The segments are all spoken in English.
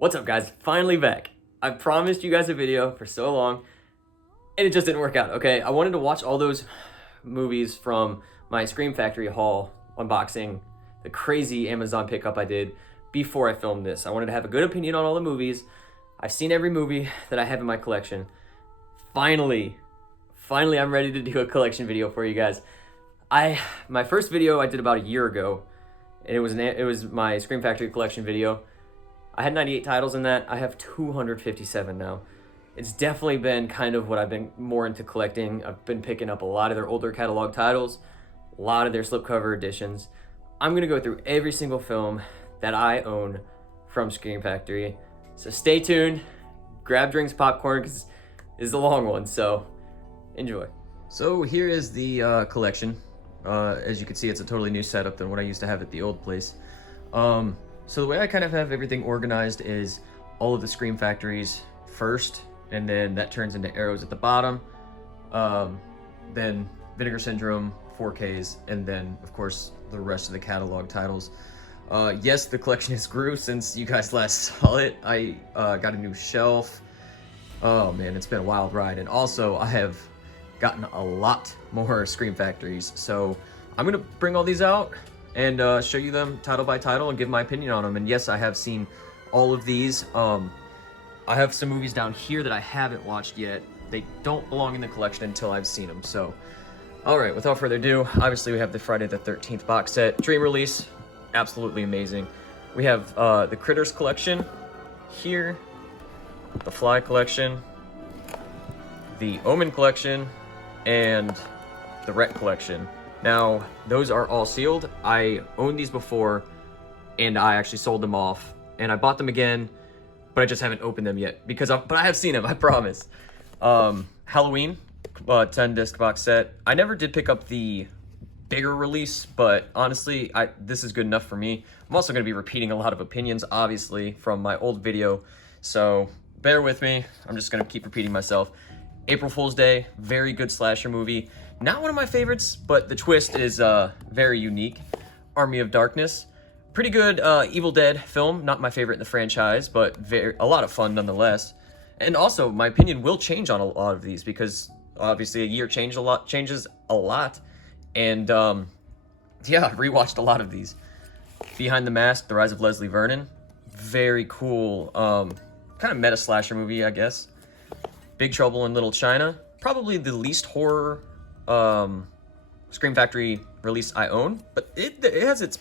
What's up, guys? Finally back. I promised you guys a video for so long, and it just didn't work out, okay? I wanted to watch all those movies from my Scream Factory haul unboxing, the crazy Amazon pickup I did before I filmed this. I wanted to have a good opinion on all the movies. I've seen every movie that I have in my collection. Finally, I'm ready to do a collection video for you guys. My first video I did about a year ago, and it was my Scream Factory collection video. I had 98 titles in that. I have 257 now. It's definitely been kind of what I've been more into collecting. I've been picking up a lot of their older catalog titles, a lot of their slipcover editions. I'm gonna go through every single film that I own from Scream Factory. So stay tuned, grab drinks, popcorn, because this is a long one, so enjoy. So here is the collection. As you can see, it's a totally new setup than what I used to have at the old place. So the way I kind of have everything organized is all of the Scream Factories first, and then that turns into arrows at the bottom. Then Vinegar Syndrome, 4Ks, and then of course the rest of the catalog titles. Yes, the collection has grew since you guys last saw it. I got a new shelf. Oh man, it's been a wild ride. And also I have gotten a lot more Scream Factories. So I'm gonna bring all these out and show you them title by title and give my opinion on them. And yes, I have seen all of these. I have some movies down here that I haven't watched yet. They don't belong in the collection until I've seen them. So, all right, without further ado, obviously we have the Friday the 13th box set, Dream release, absolutely amazing. We have the Critters collection here, the Fly collection, the Omen collection, and the Wreck collection. Now, those are all sealed. I owned these before, and I actually sold them off, and I bought them again, but I just haven't opened them yet, but I have seen them, I promise. Halloween, 10 disc box set. I never did pick up the bigger release, but honestly, this is good enough for me. I'm also gonna be repeating a lot of opinions, obviously, from my old video, so bear with me. I'm just gonna keep repeating myself. April Fool's Day, very good slasher movie. Not one of my favorites, but the twist is very unique. Army of Darkness, pretty good Evil Dead film. Not my favorite in the franchise, but a lot of fun nonetheless. And also, my opinion will change on a lot of these because obviously a year changes a lot. And yeah, rewatched a lot of these. Behind the Mask, The Rise of Leslie Vernon, very cool, kind of meta slasher movie, I guess. Big Trouble in Little China, probably the least horror Scream Factory release I own, but it has its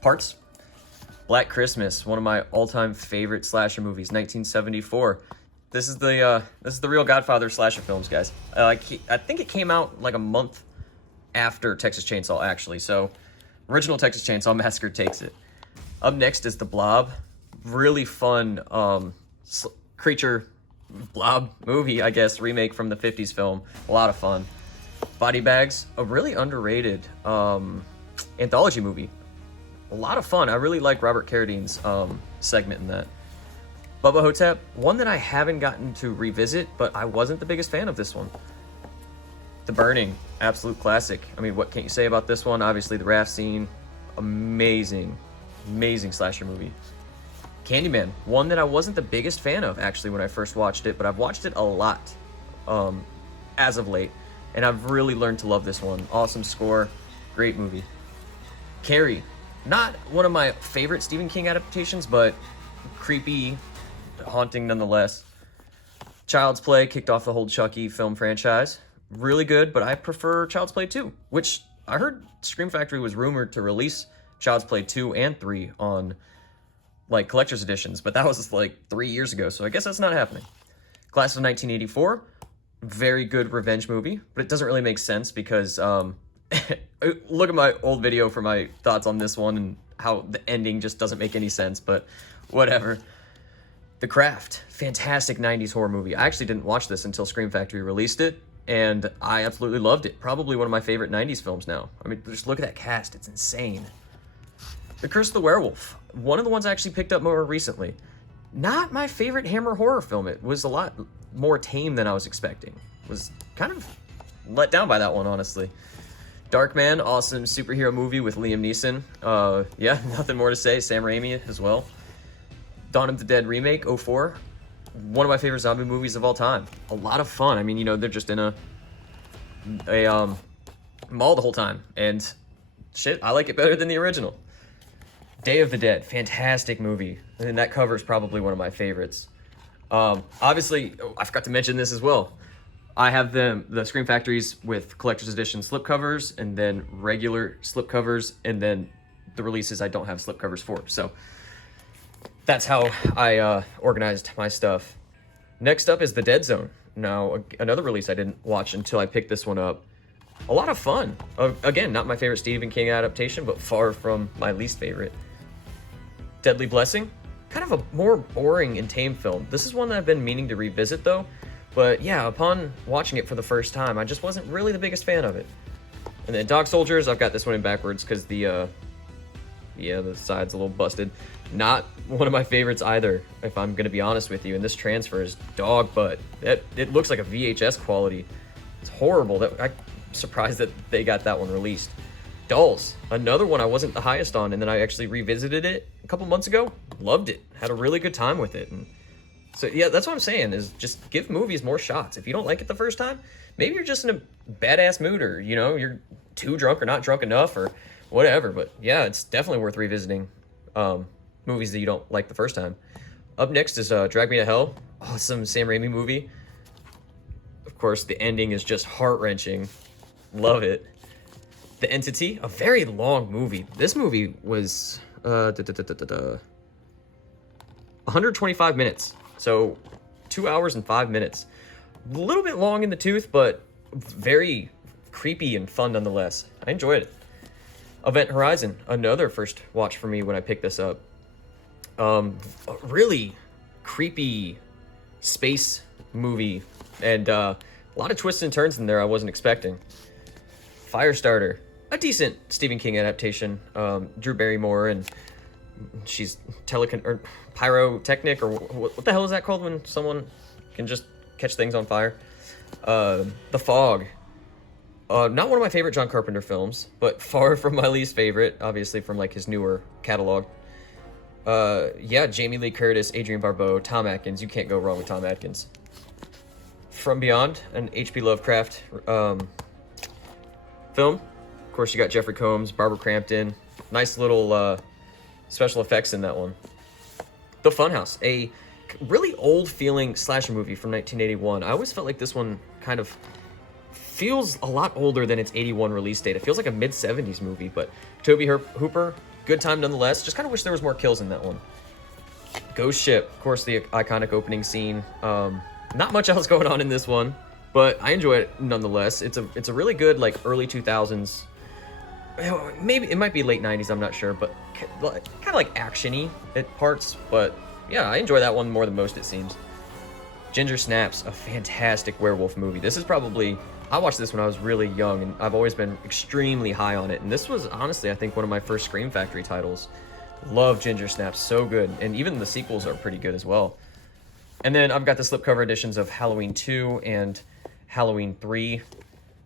parts. Black Christmas, one of my all-time favorite slasher movies, 1974. This is the real Godfather slasher films, guys. I think it came out like a month after Texas Chainsaw, actually. So, original Texas Chainsaw Massacre takes it. Up next is The Blob, really fun creature blob movie, I guess, remake from the 50s film. A lot of fun. Body Bags, a really underrated anthology movie. A lot of fun. I really like Robert Carradine's segment in that. Bubba Hotep, one that I haven't gotten to revisit, but I wasn't the biggest fan of this one. The Burning, absolute classic. I mean, what can you say about this one? Obviously, the raft scene, amazing slasher movie. Candyman, one that I wasn't the biggest fan of, actually, when I first watched it, but I've watched it a lot as of late, and I've really learned to love this one. Awesome score, great movie. Carrie, not one of my favorite Stephen King adaptations, but creepy, haunting nonetheless. Child's Play kicked off the whole Chucky film franchise. Really good, but I prefer Child's Play 2, which I heard Scream Factory was rumored to release Child's Play 2 and 3 on like collector's editions, but that was like 3 years ago, so I guess that's not happening. Class of 1984, very good revenge movie, but it doesn't really make sense because look at my old video for my thoughts on this one and how the ending just doesn't make any sense, but whatever. The Craft, fantastic 90s horror movie. I actually didn't watch this until Scream Factory released it, and I absolutely loved it. Probably one of my favorite 90s films now. I mean, just look at that cast, it's insane. The Curse of the Werewolf, one of the ones I actually picked up more recently. Not my favorite Hammer horror film. It was a lot more tame than I was expecting. Was kind of let down by that one, honestly. Darkman, awesome superhero movie with Liam Neeson. Yeah, nothing more to say. Sam Raimi as well. Dawn of the Dead remake, '04. One of my favorite zombie movies of all time. A lot of fun. I mean, you know, they're just in a mall the whole time, and shit, I like it better than the original. Day of the Dead, fantastic movie, and that cover is probably one of my favorites. Obviously, I forgot to mention this as well. I have the Scream Factories with collector's edition slipcovers, and then regular slipcovers, and then the releases I don't have slipcovers for. So that's how I organized my stuff. Next up is The Dead Zone. Now, another release I didn't watch until I picked this one up. A lot of fun. Again, not my favorite Stephen King adaptation, but far from my least favorite. Deadly Blessing, kind of a more boring and tame film. This is one that I've been meaning to revisit though, but yeah, upon watching it for the first time, I just wasn't really the biggest fan of it. And then Dog Soldiers, I've got this one in backwards because the side's a little busted. Not one of my favorites either, if I'm gonna be honest with you, and this transfer is dog butt. It looks like a VHS quality. It's horrible. I'm surprised that they got that one released. Dolls, another one I wasn't the highest on, and then I actually revisited it a couple months ago. Loved it. Had a really good time with it. And so yeah, that's what I'm saying, is just give movies more shots. If you don't like it the first time, maybe you're just in a badass mood, or you know, you're too drunk or not drunk enough or whatever. But yeah, it's definitely worth revisiting movies that you don't like the first time. Up next is Drag Me to Hell. Awesome Sam Raimi movie. Of course, the ending is just heart-wrenching. Love it. The Entity, a very long movie. This movie was 125 minutes. So 2 hours and 5 minutes. A little bit long in the tooth, but very creepy and fun nonetheless. I enjoyed it. Event Horizon, another first watch for me when I picked this up. A really creepy space movie, and a lot of twists and turns in there I wasn't expecting. Firestarter, a decent Stephen King adaptation. Drew Barrymore, and she's pyrotechnic, or what the hell is that called when someone can just catch things on fire? The Fog. Not one of my favorite John Carpenter films, but far from my least favorite, obviously from like his newer catalog. Jamie Lee Curtis, Adrienne Barbeau, Tom Atkins. You can't go wrong with Tom Atkins. From Beyond, an H.P. Lovecraft film. Of course, you got Jeffrey Combs, Barbara Crampton. Nice little special effects in that one. The Funhouse, a really old-feeling slasher movie from 1981. I always felt like this one kind of feels a lot older than its 81 release date. It feels like a mid-70s movie, but Tobe Hooper, good time nonetheless. Just kind of wish there was more kills in that one. Ghost Ship, of course, the iconic opening scene. Not much else going on in this one, but I enjoy it nonetheless. It's a really good, like, early 2000s. Maybe it might be late 90s, I'm not sure, but kind of like action-y at parts. But yeah, I enjoy that one more than most, it seems. Ginger Snaps, a fantastic werewolf movie. This is probably, I watched this when I was really young, and I've always been extremely high on it. And this was honestly, I think, one of my first Scream Factory titles. Love Ginger Snaps, so good. And even the sequels are pretty good as well. And then I've got the slipcover editions of Halloween 2 and Halloween 3.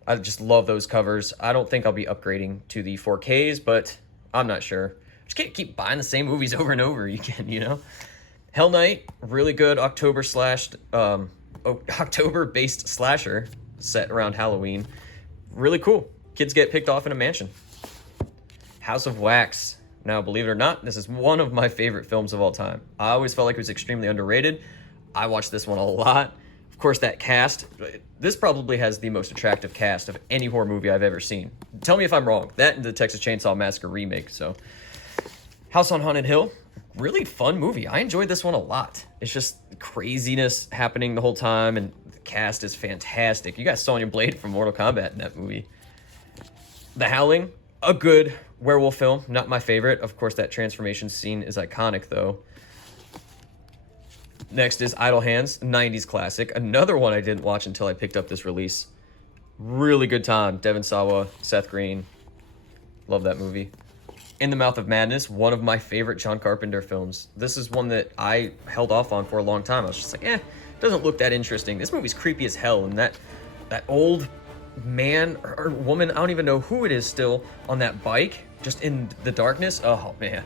I just love those covers. I don't think I'll be upgrading to the 4Ks, but I'm not sure. Just can't keep buying the same movies over and over. You can, you know? Hell Night, really good October-based slasher set around Halloween. Really cool. Kids get picked off in a mansion. House of Wax. Now, believe it or not, this is one of my favorite films of all time. I always felt like it was extremely underrated. I watched this one a lot. Of course, that cast. This probably has the most attractive cast of any horror movie I've ever seen. Tell me if I'm wrong. That and the Texas Chainsaw Massacre remake. So, House on Haunted Hill. Really fun movie. I enjoyed this one a lot. It's just craziness happening the whole time, and the cast is fantastic. You got Sonya Blade from Mortal Kombat in that movie. The Howling, a good werewolf film. Not my favorite. Of course, that transformation scene is iconic, though. Next is Idle Hands, 90s classic. Another one I didn't watch until I picked up this release. Really good time. Devon Sawa, Seth Green. Love that movie. In the Mouth of Madness, one of my favorite John Carpenter films. This is one that I held off on for a long time. I was just like, doesn't look that interesting. This movie's creepy as hell, and that old man or woman, I don't even know who it is still, on that bike, just in the darkness. Oh, man.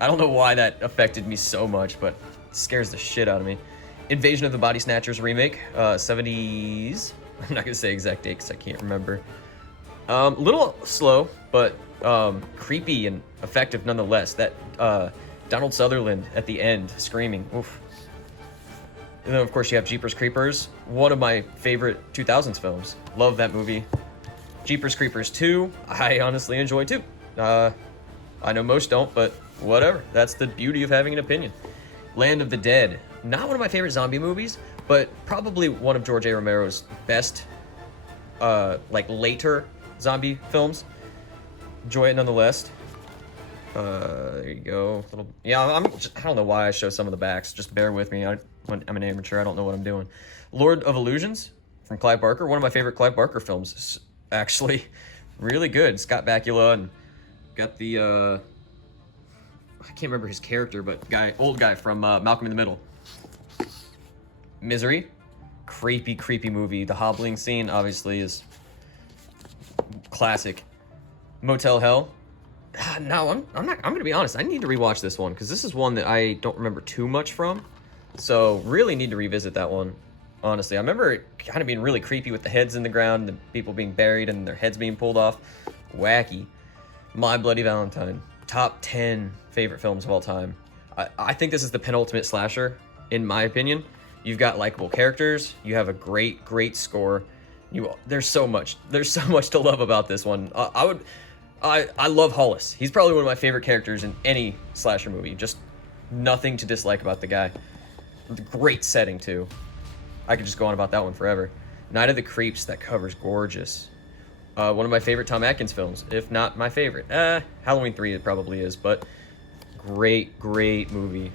I don't know why that affected me so much, but it scares the shit out of me. Invasion of the Body Snatchers remake, 70s. I'm not gonna say exact date because I can't remember. A little slow, but creepy and effective nonetheless. That Donald Sutherland at the end screaming, oof. And then of course you have Jeepers Creepers, one of my favorite 2000s films. Love that movie. Jeepers Creepers 2, I honestly enjoy too. I know most don't, but whatever. That's the beauty of having an opinion. Land of the Dead, not one of my favorite zombie movies, but probably one of George A. Romero's best, like later zombie films. Enjoy it nonetheless. There you go. Yeah, I don't know why I show some of the backs. Just bear with me. I'm an amateur. I don't know what I'm doing. Lord of Illusions from Clive Barker. One of my favorite Clive Barker films. Actually, really good. Scott Bakula and got the I can't remember his character, but old guy from Malcolm in the Middle. Misery, creepy movie. The hobbling scene obviously is classic. Motel Hell. No, I'm not. I'm gonna be honest. I need to rewatch this one because this is one that I don't remember too much from. So really need to revisit that one. Honestly, I remember it kind of being really creepy with the heads in the ground, the people being buried and their heads being pulled off. Wacky. My Bloody Valentine. Top 10 favorite films of all time. I think this is the penultimate slasher, in my opinion. You've got likable characters. You have a great score. There's so much to love about this one. I love Hollis. He's probably one of my favorite characters in any slasher movie. Just nothing to dislike about the guy. Great setting too. I could just go on about that one forever. Night of the Creeps, that cover's gorgeous. One of my favorite Tom Atkins films, if not my favorite. Halloween 3 it probably is, but great movie.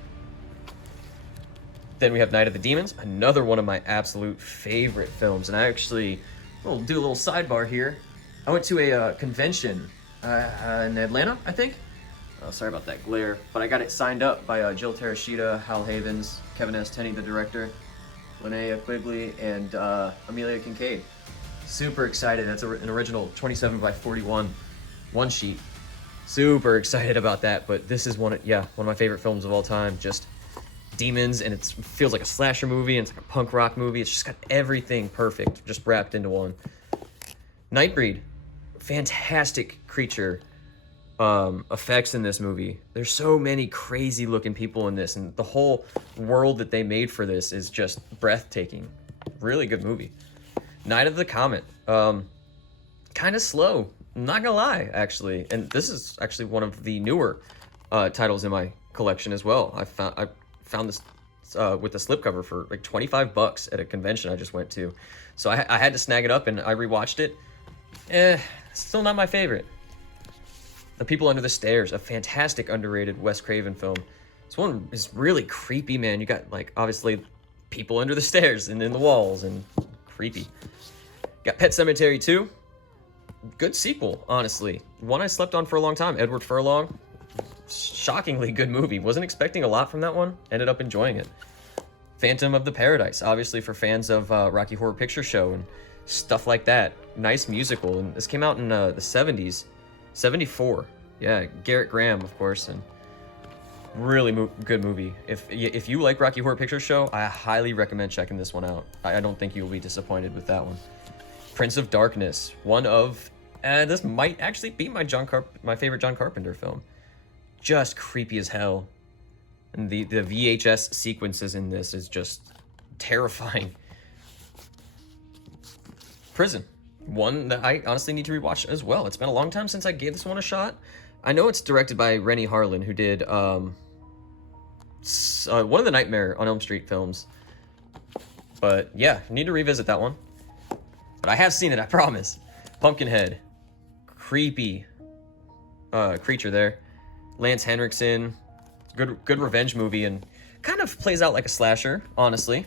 Then we have Night of the Demons, another one of my absolute favorite films. And I actually will do a little sidebar here. I went to a convention in Atlanta, I think. Oh, sorry about that glare, but I got it signed up by Jill Terashita, Hal Havens, Kevin S. Tenney, the director, Linnea Quigley, and Amelia Kincaid. Super excited. That's an original 27 by 41 one sheet. Super excited about that, but this is one of my favorite films of all time. Just demons, and it feels like a slasher movie, and it's like a punk rock movie. It's just got everything perfect, just wrapped into one. Nightbreed, fantastic creature effects in this movie. There's so many crazy looking people in this, and the whole world that they made for this is just breathtaking. Really good movie. Night of the Comet, kind of slow, not gonna lie, actually. And this is actually one of the newer titles in my collection as well. I found this with the slipcover for like $25 at a convention I just went to. So I had to snag it up, and I rewatched it. Still not my favorite. The People Under the Stairs, a fantastic underrated Wes Craven film. This one is really creepy, man. You got like obviously people under the stairs and in the walls, and creepy. Got Pet Sematary 2. Good sequel, honestly. One I slept on for a long time. Edward Furlong. Shockingly good movie. Wasn't expecting a lot from that one. Ended up enjoying it. Phantom of the Paradise, obviously for fans of Rocky Horror Picture Show and stuff like that. Nice musical. And this came out in the 70s. 74. Yeah, Garrett Graham, of course. And really good movie. If you like Rocky Horror Picture Show, I highly recommend checking this one out. I don't think you'll be disappointed with that one. Prince of Darkness, one of this might actually be my favorite John Carpenter film. Just creepy as hell, and the VHS sequences in this is just terrifying. Prison, one that I honestly need to rewatch as well. It's been a long time since I gave this one a shot. I know it's directed by Rennie Harlan, who did one of the Nightmare on Elm Street films. But yeah, need to revisit that one. But I have seen it, I promise. Pumpkinhead, creepy creature there. Lance Henriksen, good revenge movie, and kind of plays out like a slasher, honestly.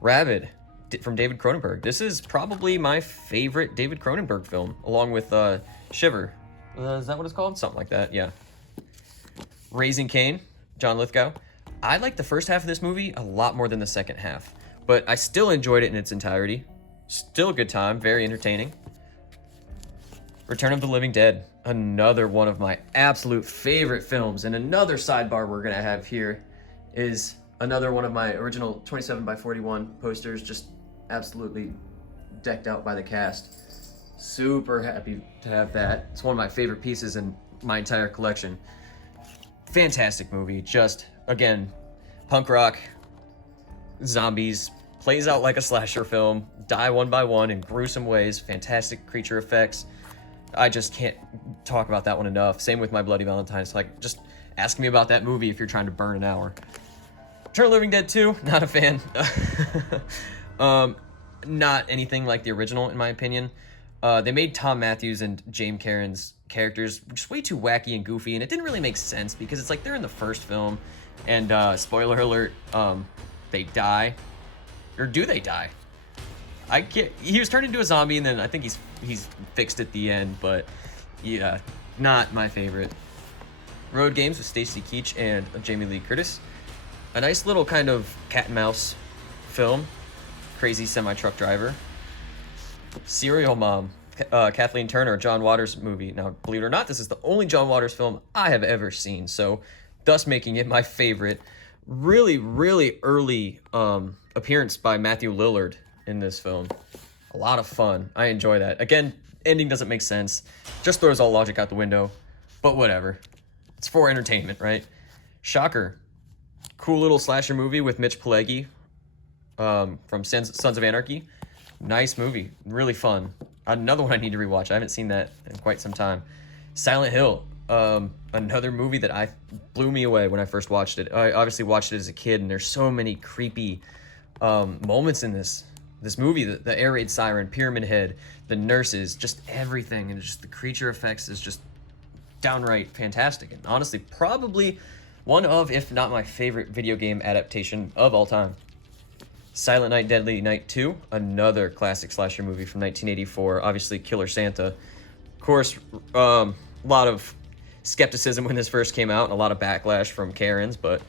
Rabid, from David Cronenberg. This is probably my favorite David Cronenberg film, along with Shiver. Is that what it's called? Something like that, yeah. Raising Cain, John Lithgow. I like the first half of this movie a lot more than the second half, but I still enjoyed it in its entirety. Still a good time, very entertaining. Return of the Living Dead, another one of my absolute favorite films. And another sidebar we're gonna have here is another one of my original 27 by 41 posters, just absolutely decked out by the cast. Super happy to have that. It's one of my favorite pieces in my entire collection. Fantastic movie. Just, again, punk rock, zombies, plays out like a slasher film, die one by one in gruesome ways, fantastic creature effects. I just can't talk about that one enough. Same with My Bloody Valentine. It's like, just ask me about that movie if you're trying to burn an hour. Return of the Living Dead 2, not a fan. Not anything like the original, in my opinion. They made Tom Matthews and James Cameron's characters just way too wacky and goofy, and it didn't really make sense because it's like they're in the first film, and spoiler alert, they die. Or do they die? He was turned into a zombie, and then I think he's fixed at the end, but yeah, not my favorite. Road Games with Stacy Keach and Jamie Lee Curtis. A nice little kind of cat and mouse film. Crazy semi-truck driver. Serial Mom, Kathleen Turner, John Waters movie. Now, believe it or not, this is the only John Waters film I have ever seen, so thus making it my favorite. Really, really early appearance by Matthew Lillard in this film. A lot of fun. I enjoy that. Again, ending doesn't make sense. Just throws all logic out the window, but whatever. It's for entertainment, right? Shocker. Cool little slasher movie with Mitch Pileggi from Sons of Anarchy. Nice movie. Really fun. Another one I need to rewatch. I haven't seen that in quite some time. Silent Hill. Another movie that blew me away when I first watched it. I obviously watched it as a kid, and there's so many creepy moments in this movie. The air raid siren, Pyramid Head, the nurses, just everything, and just the creature effects is just downright fantastic. And honestly, probably one of, if not my favorite video game adaptation of all time. Silent Night, Deadly Night 2, another classic slasher movie from 1984. Obviously, Killer Santa. Of course, a lot of skepticism when this first came out, and a lot of backlash from Karens, but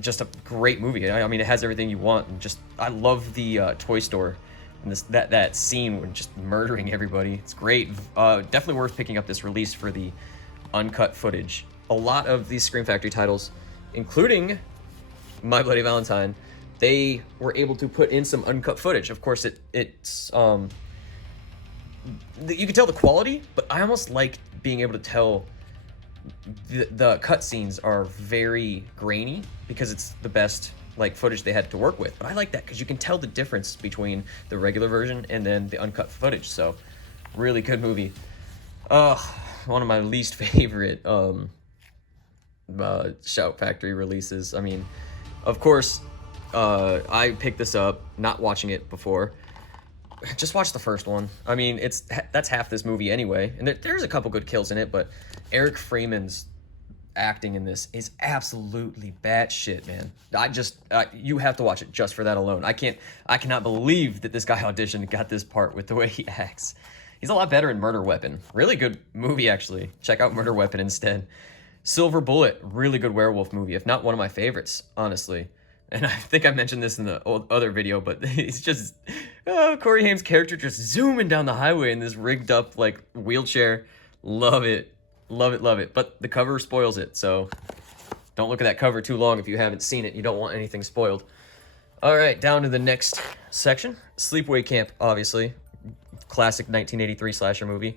just a great movie. I mean, it has everything you want, and just I love the toy store and that scene when just murdering everybody. It's great. Definitely worth picking up this release for the uncut footage. A lot of these Scream Factory titles, including My Bloody Valentine, they were able to put in some uncut footage. Of course, it's you can tell the quality, but I almost like being able to tell the cut scenes are very grainy because it's the best like footage they had to work with. But I like that because you can tell the difference between the regular version and then the uncut footage. So, really good movie. One of my least favorite Shout Factory releases. I mean, of course, I picked this up not watching it before. Just watch the first one. I mean, that's half this movie anyway, and there's a couple good kills in it, but Eric Freeman's acting in this is absolutely batshit, man. You have to watch it just for that alone. I cannot believe that this guy auditioned and got this part with the way he acts. He's a lot better in Murder Weapon. Really good movie, actually. Check out Murder Weapon instead. Silver Bullet, really good werewolf movie, if not one of my favorites, honestly. And I think I mentioned this in the other video, but it's just Corey Haim's character just zooming down the highway in this rigged up like wheelchair. Love it. Love it, love it. But the cover spoils it, so don't look at that cover too long if you haven't seen it. You don't want anything spoiled. All right, down to the next section. Sleepaway Camp, obviously. Classic 1983 slasher movie.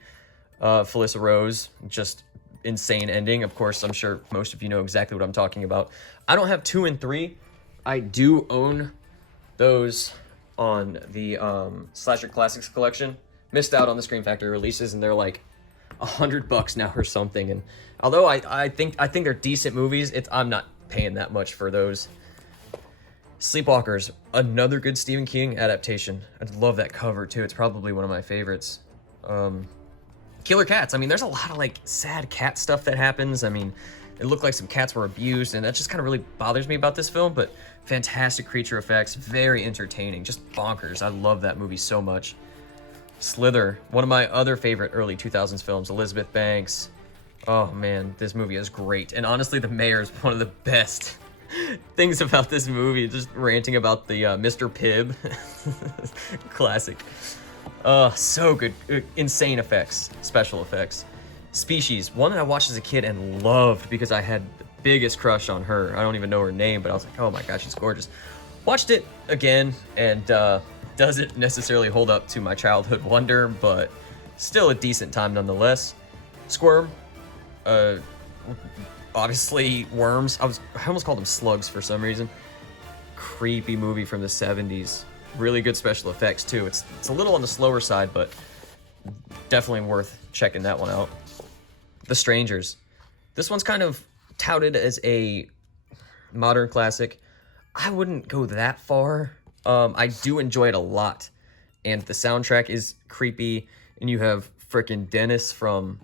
Felissa Rose, just insane ending. Of course, I'm sure most of you know exactly what I'm talking about. I don't have 2 and 3. I do own those on the Slasher Classics collection. Missed out on the Scream Factory releases, and they're like $100 now or something. And although I think they're decent movies, I'm not paying that much for those. Sleepwalkers, another good Stephen King adaptation. I love that cover too. It's probably one of my favorites. Killer Cats. I mean, there's a lot of like sad cat stuff that happens. I mean, it looked like some cats were abused, and that just kind of really bothers me about this film, but fantastic creature effects, very entertaining, just bonkers. I love that movie so much. Slither, one of my other favorite early 2000s films, Elizabeth Banks. Oh man, this movie is great. And honestly, the mayor is one of the best things about this movie, just ranting about the Mr. Pibb. Classic. So good. Insane effects, special effects. Species, one that I watched as a kid and loved because I had the biggest crush on her. I don't even know her name, but I was like, oh my gosh, she's gorgeous. Watched it again, and doesn't necessarily hold up to my childhood wonder, but still a decent time nonetheless. Squirm, obviously worms. I almost called them slugs for some reason. Creepy movie from the 70s. Really good special effects too. It's a little on the slower side, but definitely worth checking that one out. The Strangers. This one's kind of touted as a modern classic. I wouldn't go that far. I do enjoy it a lot, and the soundtrack is creepy, and you have frickin' Dennis from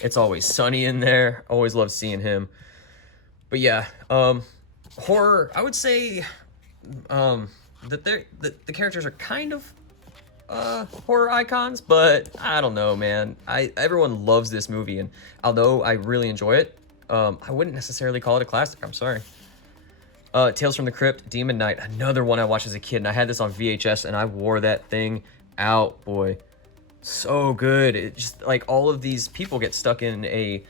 It's Always Sunny in there. Always love seeing him. But yeah, horror, I would say that the characters are kind of horror icons, but I don't know, man. Everyone loves this movie, and although I really enjoy it, I wouldn't necessarily call it a classic. I'm sorry. Tales from the Crypt, Demon Knight, another one I watched as a kid, and I had this on VHS, and I wore that thing out, boy. So good. It just, like, all of these people get stuck in a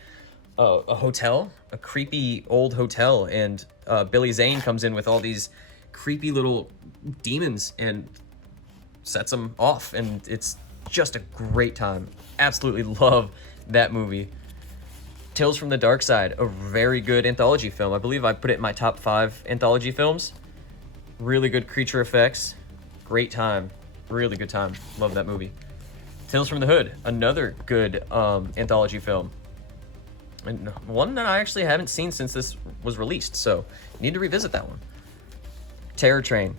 hotel, a creepy old hotel, and Billy Zane comes in with all these creepy little demons and sets them off, and it's just a great time. Absolutely love that movie. Tales from the Dark Side, a very good anthology film. I believe I put it in my top 5 anthology films. Really good creature effects. Great time. Really good time. Love that movie. Tales from the Hood, another good anthology film. And one that I actually haven't seen since this was released, so need to revisit that one. Terror Train.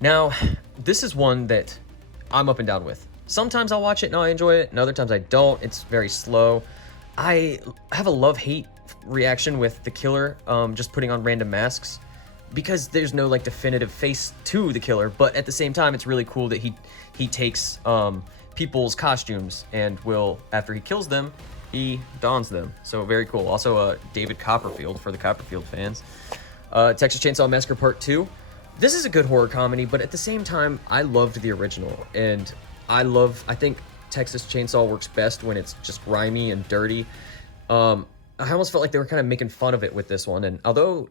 Now, this is one that I'm up and down with. Sometimes I'll watch it and I enjoy it, and other times I don't. It's very slow. I have a love-hate reaction with the killer just putting on random masks, because there's no like definitive face to the killer, but at the same time it's really cool that he takes people's costumes and will, after he kills them, he dons them. So very cool. Also David Copperfield for the Copperfield fans. Texas Chainsaw Massacre Part 2. This is a good horror comedy, but at the same time I loved the original, and I think Texas Chainsaw works best when it's just grimy and dirty. I almost felt like they were kind of making fun of it with this one, and although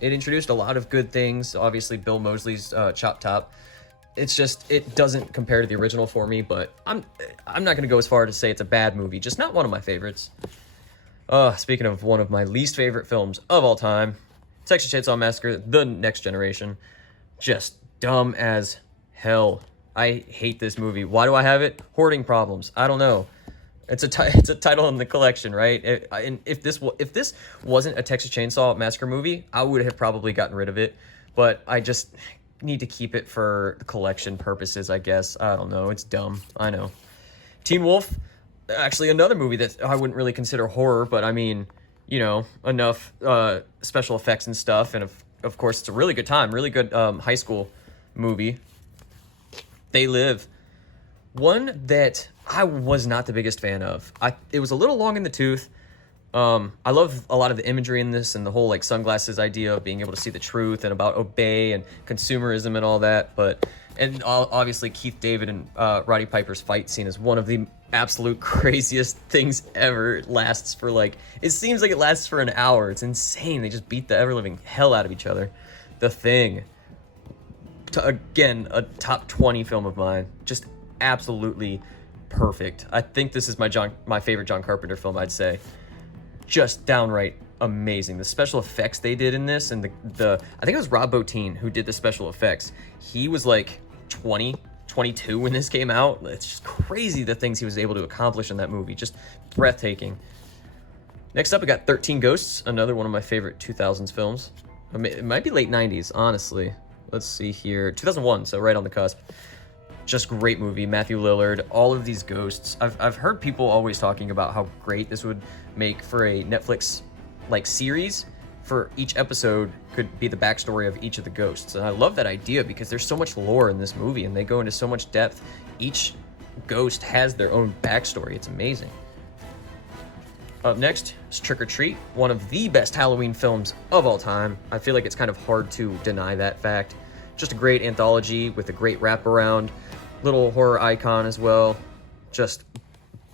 it introduced a lot of good things, obviously Bill Moseley's Chop Top, it's just, it doesn't compare to the original for me, but I'm not going to go as far to say it's a bad movie, just not one of my favorites. Speaking of one of my least favorite films of all time, Texas Chainsaw Massacre, The Next Generation. Just dumb as hell. I hate this movie. Why do I have it? Hoarding problems. I don't know. It's a title in the collection, right? And if this wasn't a Texas Chainsaw Massacre movie, I would have probably gotten rid of it. But I just need to keep it for collection purposes, I guess. I don't know. It's dumb. I know. Teen Wolf, actually another movie that I wouldn't really consider horror, but I mean, you know, enough special effects and stuff, and of course it's a really good time, really good high school movie. They Live. One that I was not the biggest fan of. It was a little long in the tooth. I love a lot of the imagery in this and the whole like sunglasses idea of being able to see the truth and about obey and consumerism and all that. And obviously Keith David and Roddy Piper's fight scene is one of the absolute craziest things ever. It lasts for it seems like it lasts for an hour. It's insane. They just beat the ever-living hell out of each other. The Thing. Again, a top 20 film of mine. Just absolutely perfect. I think this is my favorite John Carpenter film, I'd say. Just downright amazing. The special effects they did in this, and I think it was Rob Bottin who did the special effects. He was like 22 when this came out. It's just crazy the things he was able to accomplish in that movie. Just breathtaking. Next up, we got 13 Ghosts, another one of my favorite 2000s films. It might be late 90s, honestly. Let's see here. 2001, so right on the cusp. Just great movie. Matthew Lillard, all of these ghosts. I've heard people always talking about how great this would make for a Netflix series. For each episode could be the backstory of each of the ghosts. And I love that idea because there's so much lore in this movie and they go into so much depth. Each ghost has their own backstory. It's amazing. Up next is Trick or Treat, one of the best Halloween films of all time. I feel like it's kind of hard to deny that fact. Just a great anthology with a great wraparound. little horror icon as well. Just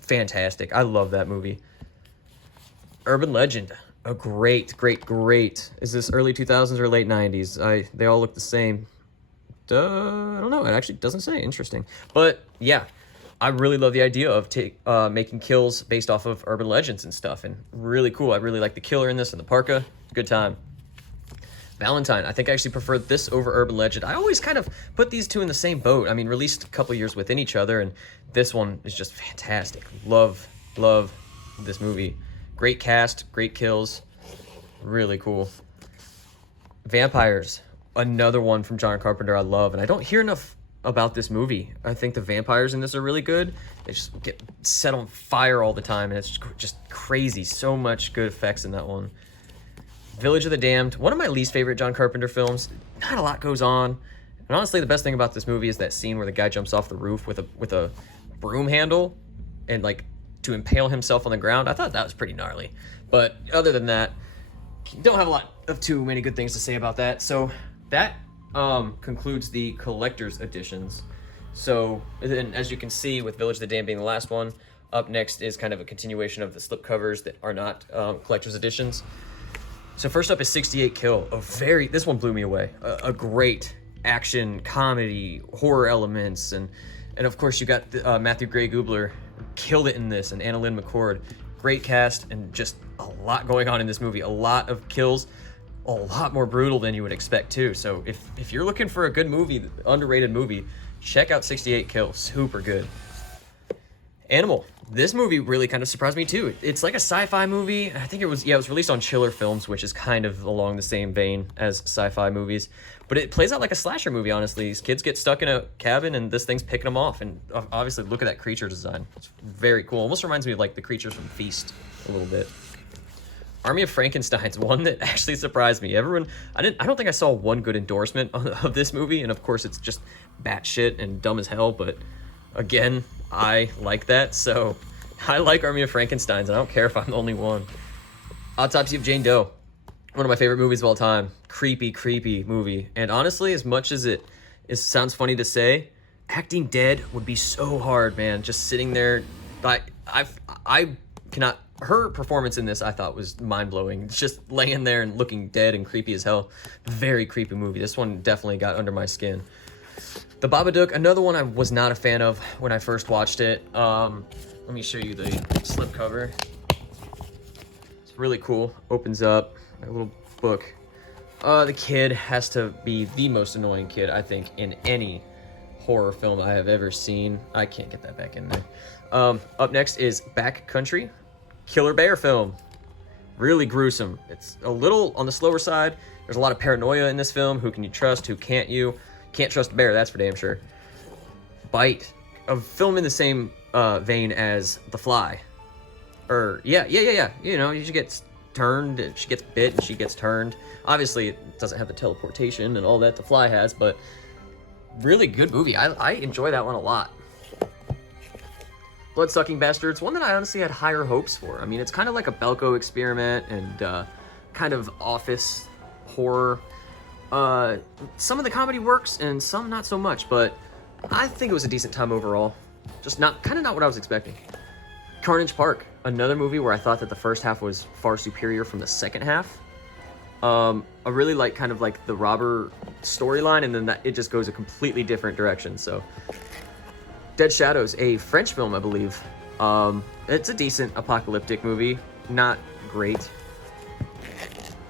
fantastic. I love that movie. Urban Legend, a great. Is this early 2000s or late 90s? They all look the same. I don't know. It actually doesn't say. Interesting. But yeah, I really love the idea of making kills based off of urban legends and stuff, and really cool. I really like the killer in this and the parka. Good time. Valentine, I think I actually prefer this over Urban Legend. I always kind of put these two in the same boat. I mean, released a couple years within each other, and this one is just fantastic. Love this movie. Great cast, great kills, really cool. Vampires, another one from John Carpenter I love, and I don't hear enough about this movie. I think the vampires in this are really good. They just get set on fire all the time, and it's just crazy. So much good effects in that one. Village of the Damned, one of my least favorite John Carpenter films. Not a lot goes on. And honestly, the best thing about this movie is that scene where the guy jumps off the roof with a broom handle and like to impale himself on the ground. I thought that was pretty gnarly. But other than that, don't have a lot of too many good things to say about that. So that concludes the collector's editions. So then, as you can see, with Village of the Damned being the last one, up next is kind of a continuation of the slipcovers that are not collector's editions. So first up is 68 Kill. This one blew me away. A great action, comedy, horror elements, and of course you got Matthew Gray Gubler killed it in this, and Anna Lynn McCord. Great cast, and just a lot going on in this movie. A lot of kills, a lot more brutal than you would expect too. So if you're looking for a good movie, underrated movie, check out 68 Kill. Super good. Animal. This movie really kind of surprised me too. It's like a sci-fi movie. I think it was released on Chiller Films, which is kind of along the same vein as sci-fi movies. But it plays out like a slasher movie, honestly. These kids get stuck in a cabin and this thing's picking them off. And obviously, look at that creature design. It's very cool. Almost reminds me of like the creatures from Feast a little bit. Army of Frankenstein's one that actually surprised me. I don't think I saw one good endorsement of this movie. And of course, it's just batshit and dumb as hell. But again, I like that, so I like Army of Frankenstein's, and I don't care if I'm the only one. Autopsy of Jane Doe, one of my favorite movies of all time. Creepy movie. And honestly, as much as it sounds funny to say, acting dead would be so hard, man. Just sitting there, I cannot. Her performance in this, I thought, was mind-blowing. Just laying there and looking dead and creepy as hell. Very creepy movie. This one definitely got under my skin. The Babadook, another one I was not a fan of when I first watched it. Let me show you the slipcover. It's really cool. Opens up, a little book. The kid has to be the most annoying kid, I think, in any horror film I have ever seen. I can't get that back in there. Up next is Backcountry, Killer Bear film. Really gruesome. It's a little on the slower side. There's a lot of paranoia in this film. Who can you trust? Who can't you? Can't trust a bear, that's for damn sure. Bite, a film in the same vein as The Fly. Yeah. You know, she gets turned, and she gets bit, and she gets turned. Obviously, it doesn't have the teleportation and all that The Fly has, but really good movie. I enjoy that one a lot. Bloodsucking Bastards, one that I honestly had higher hopes for. I mean, it's kind of like a Belko experiment and kind of office horror. Some of the comedy works and some not so much, but I think it was a decent time overall. Just not what I was expecting. Carnage Park, another movie where I thought that the first half was far superior from the second half. I really like kind of like the robber storyline, and then it just goes a completely different direction. So Dead Shadows, a French film, I believe. It's a decent apocalyptic movie, not great.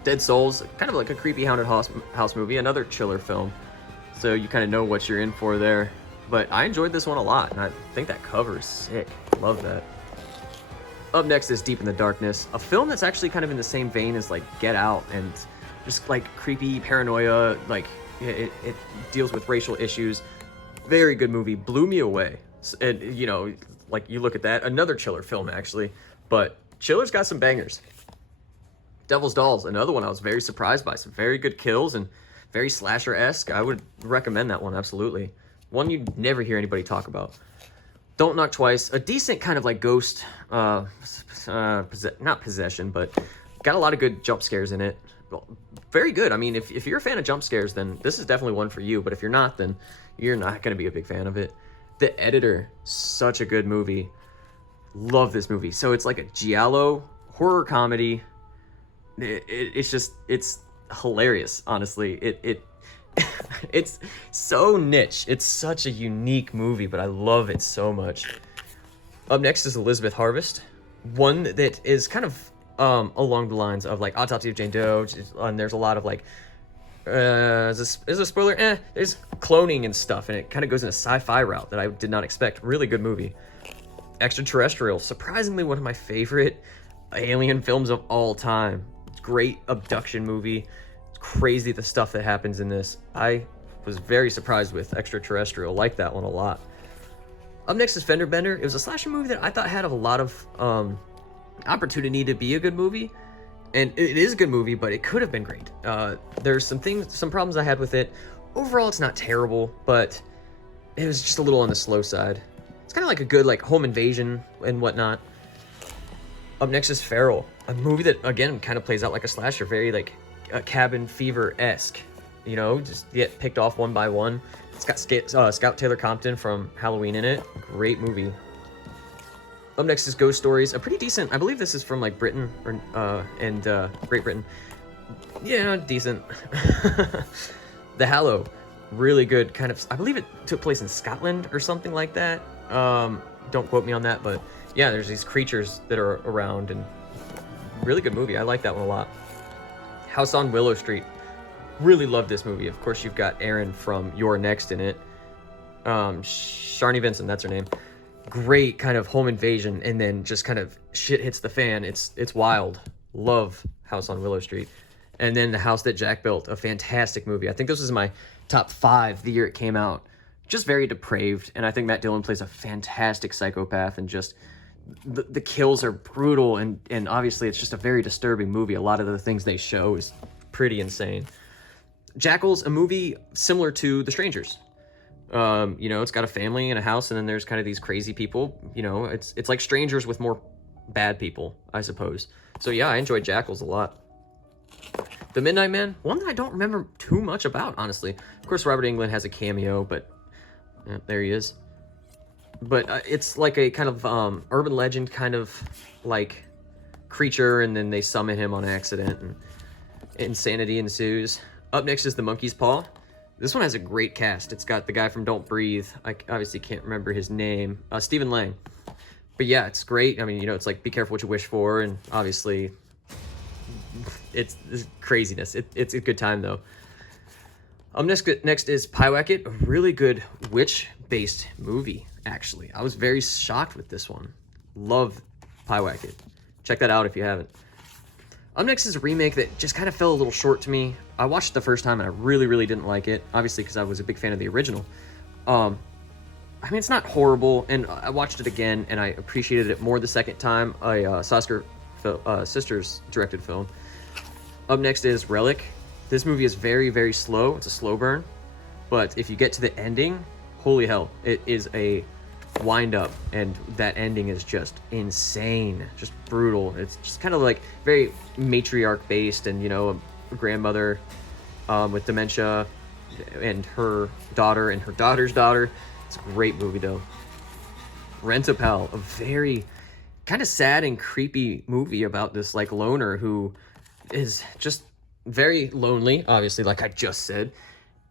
Dead Souls, kind of like a creepy haunted house movie, another chiller film. So you kind of know what you're in for there. But I enjoyed this one a lot, and I think that cover is sick. Love that. Up next is Deep in the Darkness, a film that's actually kind of in the same vein as like Get Out, and just like creepy paranoia, like it deals with racial issues. Very good movie, blew me away. And you know, like you look at that, another chiller film actually, but chiller's got some bangers. Devil's Dolls, another one I was very surprised by. Some very good kills and very slasher-esque. I would recommend that one, absolutely. One you never hear anybody talk about. Don't Knock Twice, a decent kind of like ghost, not possession, but got a lot of good jump scares in it. Very good. I mean, if you're a fan of jump scares, then this is definitely one for you. But if you're not, then you're not going to be a big fan of it. The Editor, such a good movie. Love this movie. So it's like a giallo horror comedy. It's hilarious, honestly. It's so niche. It's such a unique movie, but I love it so much. Up next is Elizabeth Harvest, one that is kind of along the lines of like Autopsy of Jane Doe, and there's a lot of like is a spoiler? There's cloning and stuff, and it kind of goes in a sci-fi route that I did not expect. Really good movie. Extraterrestrial, surprisingly one of my favorite alien films of all time. Great abduction movie. It's crazy the stuff that happens in this. I was very surprised with Extraterrestrial. Like that one a lot. Up next is Fender Bender. It was a slasher movie that I thought had a lot of opportunity to be a good movie. And it is a good movie, but it could have been great. There's some problems I had with it. Overall, it's not terrible, but it was just a little on the slow side. It's kind of like a good like home invasion and whatnot. Up next is Feral, a movie that again kind of plays out like a slasher, very like a Cabin Fever-esque. You know, just get picked off one by one. It's got Scout Taylor Compton from Halloween in it. Great movie. Up next is Ghost Stories, a pretty decent. I believe this is from like Britain and Great Britain. Yeah, decent. The Hallow, really good. Kind of. I believe it took place in Scotland or something like that. Don't quote me on that, but yeah, there's these creatures that are around, and really good movie. I like that one a lot. House on Willow Street, really love this movie. Of course, you've got Erin from You're Next in it. Sharni Vincent, that's her name. Great kind of home invasion, and then just kind of shit hits the fan. It's wild. Love House on Willow Street. And then The House That Jack Built, a fantastic movie. I think this was my top 5 the year it came out. Just very depraved, and I think Matt Dillon plays a fantastic psychopath, and just the kills are brutal, and obviously it's just a very disturbing movie. A lot of the things they show is pretty insane. Jackals, a movie similar to The Strangers. You know, it's got a family and a house, and then there's kind of these crazy people. You know, it's like Strangers with more bad people, I suppose. So yeah, I enjoyed Jackals a lot. The Midnight Man, one that I don't remember too much about, honestly. Of course, Robert Englund has a cameo, but yeah, there he is. But it's like a kind of urban legend kind of like creature, and then they summon him on accident, and insanity ensues. Up next is The Monkey's Paw. This one has a great cast. It's got the guy from Don't Breathe. I obviously can't remember his name. Stephen Lang. But yeah, it's great. I mean, you know, it's like be careful what you wish for, and obviously it's craziness. It's a good time, though. Next is Pyewacket, a really good witch-based movie, actually. I was very shocked with this one. Love Pyewacket. Check that out if you haven't. Up next is a remake that just kind of fell a little short to me. I watched it the first time and I really, really didn't like it. Obviously, because I was a big fan of the original. I mean, it's not horrible, and I watched it again and I appreciated it more the second time. A Sosker Sisters directed film. Up next is Relic. This movie is very, very slow. It's a slow burn. But if you get to the ending, holy hell, it is a wind up, and that ending is just insane, just brutal. It's just kind of like very matriarch based, and you know, a grandmother with dementia and her daughter and her daughter's daughter. It's a great movie though. Rent-A-Pal, a very kind of sad and creepy movie about this like loner who is just very lonely, obviously, like I just said,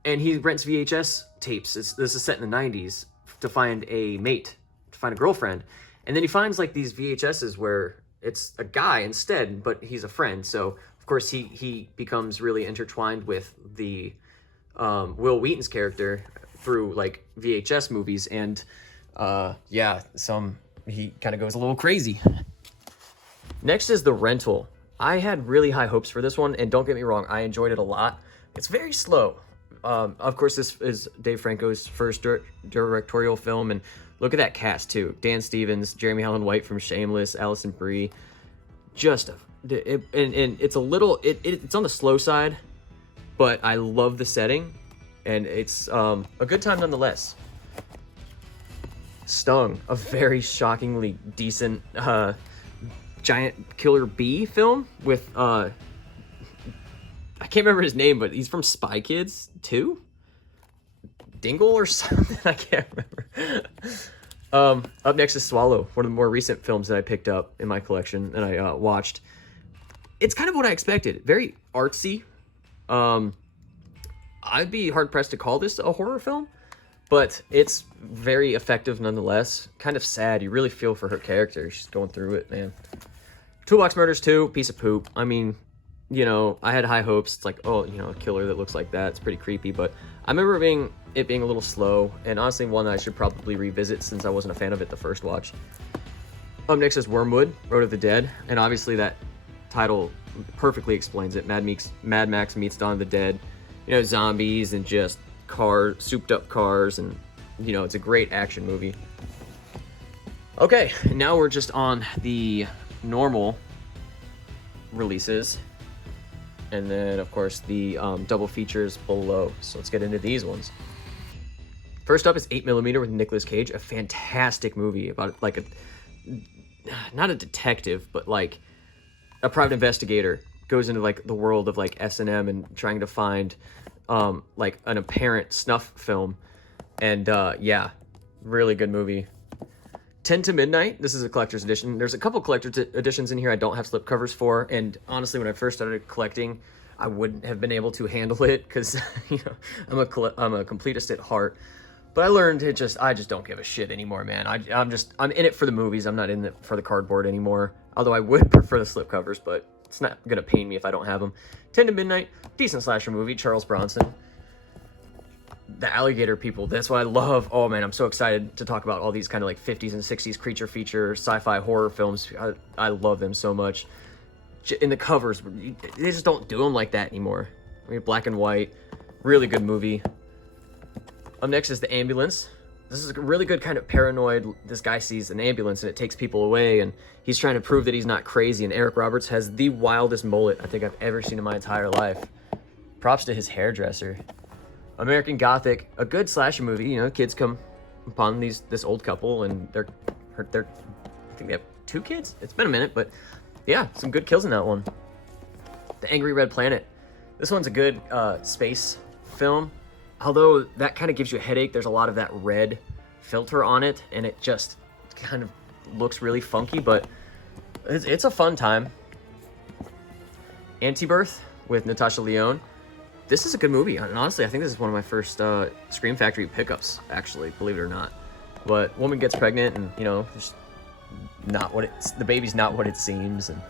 and he rents VHS tapes. This is set in the 90s to find a mate, to find a girlfriend, and then he finds like these VHSs where it's a guy instead, but he's a friend. So of course he becomes really intertwined with the Will Wheaton's character through like VHS movies, and yeah, he kind of goes a little crazy. Next is The Rental. I had really high hopes for this one, and don't get me wrong, I enjoyed it a lot. It's very slow. Of course, this is Dave Franco's first directorial film, and look at that cast too. Dan Stevens, Jeremy Allen White from Shameless, Alison Brie. Just and it's a little it's on the slow side, but I love the setting, and it's a good time nonetheless. Stung, a very shockingly decent giant killer bee film with I can't remember his name, but he's from Spy Kids too. Dingle or something, I can't remember. Up next is Swallow, one of the more recent films that I picked up in my collection and I watched. It's kind of what I expected. Very artsy. I'd be hard-pressed to call this a horror film, but it's very effective nonetheless. Kind of sad. You really feel for her character. She's going through it, man. Toolbox Murders 2, piece of poop. I mean, you know, I had high hopes. It's like, oh, you know, a killer that looks like that. It's pretty creepy, but I remember it being a little slow, and honestly one that I should probably revisit since I wasn't a fan of it the first watch. Up next is Wormwood, Road of the Dead, and obviously that title perfectly explains it. Mad Max meets Dawn of the Dead. You know, zombies and just souped up cars, and you know, it's a great action movie. Okay, now we're just on the normal releases, and then of course the double features below. So let's get into these ones. First up is 8mm with Nicolas Cage, a fantastic movie about like not a detective, but like a private investigator goes into like the world of like S&M and trying to find like an apparent snuff film, and yeah, really good movie. 10 to Midnight, this is a collector's edition. There's a couple collector's editions in here I don't have slipcovers for, and honestly when I first started collecting I wouldn't have been able to handle it because you know, I'm a completist at heart. But I learned I just don't give a shit anymore, man. I'm in it for the movies. I'm not in it for the cardboard anymore. Although I would prefer the slipcovers, but it's not gonna pain me if I don't have them. 10 to Midnight, decent slasher movie, Charles Bronson. The alligator people, that's what I love. Oh man, I'm so excited to talk about all these kind of like 50s and 60s creature feature sci-fi horror films. I love them so much. In the covers, they just don't do them like that anymore. I mean, black and white, really good movie. Up next is The Ambulance. This is a really good kind of paranoid. This guy sees an ambulance and it takes people away, and he's trying to prove that he's not crazy. And Eric Roberts has the wildest mullet I think I've ever seen in my entire life. Props to his hairdresser. American Gothic, a good slasher movie. You know, kids come upon this old couple, and they're I think they have 2 kids. It's been a minute, but yeah, some good kills in that one. The Angry Red Planet. This one's a good space film. Although that kind of gives you a headache. There's a lot of that red filter on it, and it just kind of looks really funky, but it's a fun time. Antibirth with Natasha Lyonne. This is a good movie, and honestly, I think this is one of my first Scream Factory pickups, actually, believe it or not. But woman gets pregnant, and you know, the baby's not what it seems, and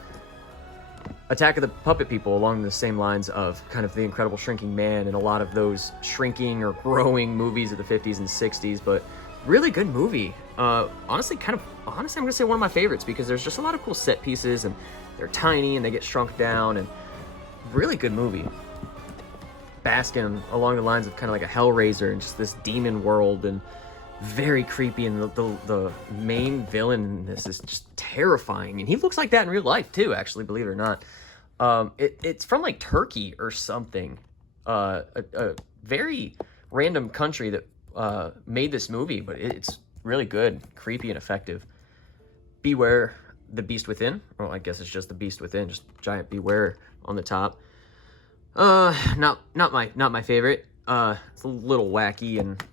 Attack of the Puppet People along the same lines of kind of The Incredible Shrinking Man and a lot of those shrinking or growing movies of the 50s and 60s, but really good movie. Honestly, I'm gonna say one of my favorites because there's just a lot of cool set pieces, and they're tiny and they get shrunk down, and really good movie. Baskin along the lines of kind of like a Hellraiser and just this demon world, and very creepy, and the main villain in this is just terrifying, and he looks like that in real life too, actually, believe it or not. It's from like Turkey or something, a very random country that made this movie, but it's really good, creepy, and effective. Beware the Beast Within. Well, I guess it's just the Beast Within, just giant Beware on the top. Not my favorite. It's a little wacky and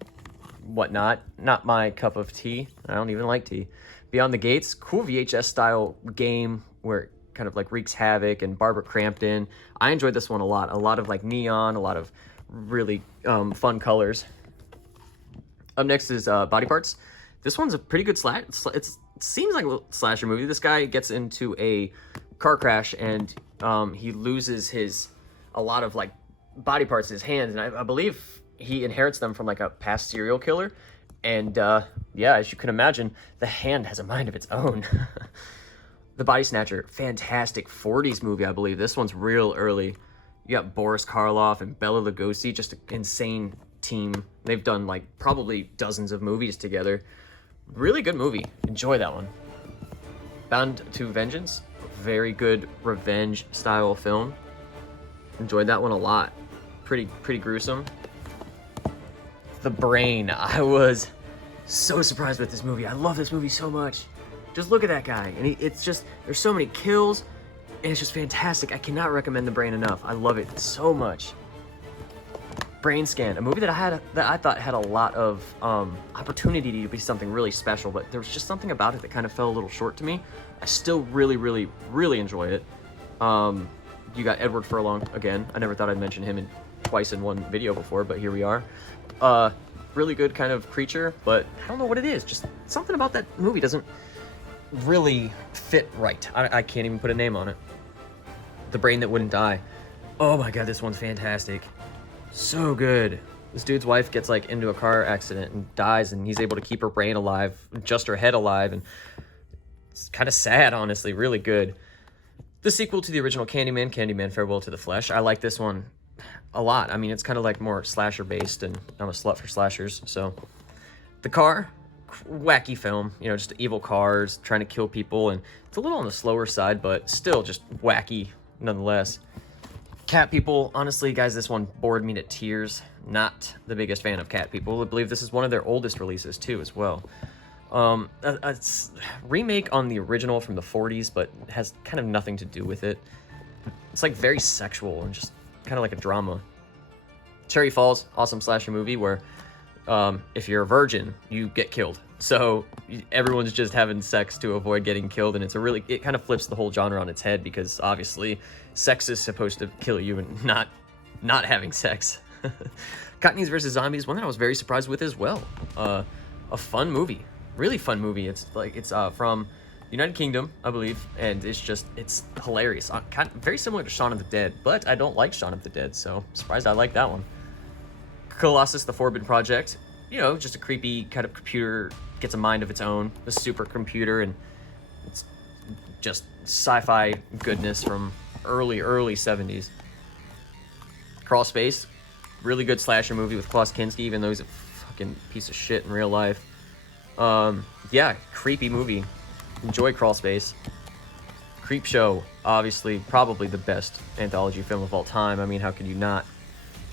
whatnot. Not my cup of tea. I don't even like tea. Beyond the Gates, cool VHS style game where it kind of like wreaks havoc, and Barbara Crampton. I enjoyed this one a lot. A lot of like neon, a lot of really fun colors. Up next is Body Parts. This one's a pretty good it seems like a slasher movie. This guy gets into a car crash, and he loses a lot of like body parts in his hands, and I believe he inherits them from like a past serial killer. And yeah, as you can imagine, the hand has a mind of its own. The Body Snatcher, fantastic 40s movie, I believe. This one's real early. You got Boris Karloff and Bela Lugosi, just an insane team. They've done like probably dozens of movies together. Really good movie. Enjoy that one. Bound to Vengeance, very good revenge style film. Enjoyed that one a lot. Pretty gruesome. The Brain. I was so surprised with this movie. I love this movie so much. Just look at that guy. And it's just, there's so many kills, and it's just fantastic. I cannot recommend The Brain enough. I love it so much. Brain Scan, a movie that I thought had a lot of opportunity to be something really special, but there was just something about it that kind of fell a little short to me. I still really, really, really enjoy it. You got Edward Furlong again. I never thought I'd mention him twice in one video before, but here we are. Really good kind of creature, but I don't know what it is. Just something about that movie doesn't really fit right. I can't even put a name on it. The Brain That Wouldn't Die. Oh my god, this one's fantastic. So good. This dude's wife gets like into a car accident and dies, and he's able to keep her brain alive, just her head alive, and it's kind of sad, honestly. Really good. The sequel to the original Candyman Farewell to the Flesh. I like this one a lot. I mean, it's kind of like more slasher based, and I'm a slut for slashers, so. The Car, wacky film, you know, just evil cars trying to kill people, and it's a little on the slower side, but still just wacky nonetheless. Cat People, honestly, guys, this one bored me to tears. Not the biggest fan of Cat People. I believe this is one of their oldest releases too, as well. It's a remake on the original from the 40s, but has kind of nothing to do with it. It's like very sexual and just kind of like a drama. Cherry Falls, awesome slasher movie where if you're a virgin, you get killed. So everyone's just having sex to avoid getting killed, and it kind of flips the whole genre on its head, because obviously sex is supposed to kill you and not having sex. Cockneys vs. Zombies, one that I was very surprised with as well. A fun movie, really fun movie. It's from United Kingdom, I believe, and it's hilarious. Very similar to Shaun of the Dead, but I don't like Shaun of the Dead, so I'm surprised I like that one. Colossus: The Forbidden Project, you know, just a creepy kind of computer gets a mind of its own, a supercomputer, and it's just sci-fi goodness from early 70s. Crawl Space, really good slasher movie with Klaus Kinski, even though he's a fucking piece of shit in real life. Yeah, creepy movie. Enjoy Crawl Space. Creepshow, obviously, probably the best anthology film of all time. I mean, how could you not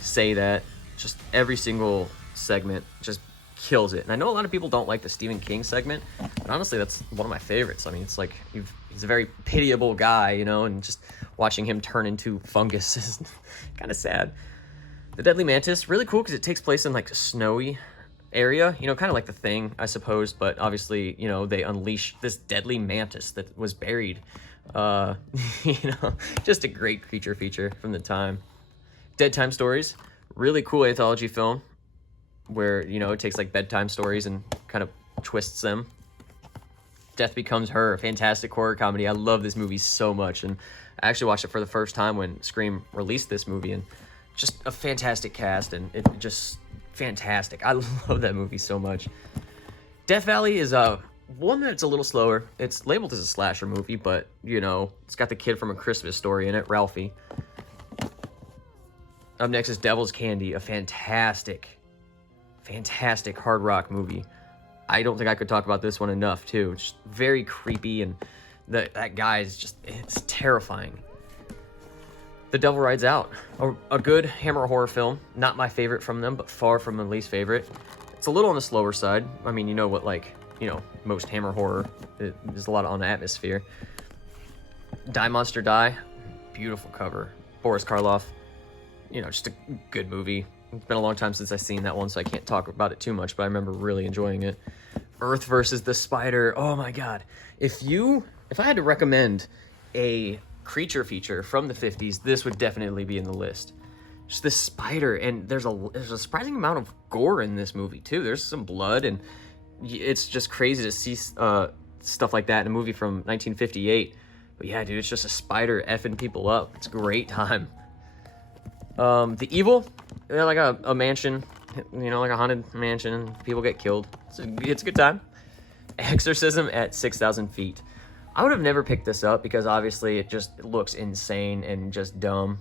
say that? Just every single segment just kills it. And I know a lot of people don't like the Stephen King segment, but honestly, that's one of my favorites. I mean, it's like he's a very pitiable guy, you know, and just watching him turn into fungus is kind of sad. The Deadly Mantis, really cool because it takes place in like a snowy area, you know, kind of like The Thing, I suppose, but obviously, you know, they unleash this deadly mantis that was buried. You know, just a great creature feature from the time. Dead Time Stories, really cool anthology film where, you know, it takes like bedtime stories and kind of twists them. Death Becomes Her, a fantastic horror comedy. I love this movie so much, and I actually watched it for the first time when Scream released this movie, and just a fantastic cast, and it just fantastic. I love that movie so much. Death Valley is one that's a little slower. It's labeled as a slasher movie, but, you know, it's got the kid from A Christmas Story in it, Ralphie. Up next is Devil's Candy, a fantastic hard rock movie. I don't think I could talk about this one enough, too. It's very creepy, and that guy is just, it's terrifying. The Devil Rides Out, a good Hammer horror film. Not my favorite from them, but far from the least favorite. It's a little on the slower side. I mean, you know what, like, you know, most Hammer horror, there's a lot on the atmosphere. Die Monster Die, beautiful cover. Boris Karloff, you know, just a good movie. It's been a long time since I've seen that one, so I can't talk about it too much, but I remember really enjoying it. Earth versus the Spider. Oh my god. If I had to recommend a creature feature from the 50s, this would definitely be in the list. Just this spider, and there's a surprising amount of gore in this movie too. There's some blood, and it's just crazy to see stuff like that in a movie from 1958. But yeah, dude, it's just a spider effing people up. It's a great time. The Evil, they're like a mansion, you know, like a haunted mansion, and people get killed. It's a good time. Exorcism at 6,000 Feet. I would have never picked this up because obviously it just looks insane and just dumb.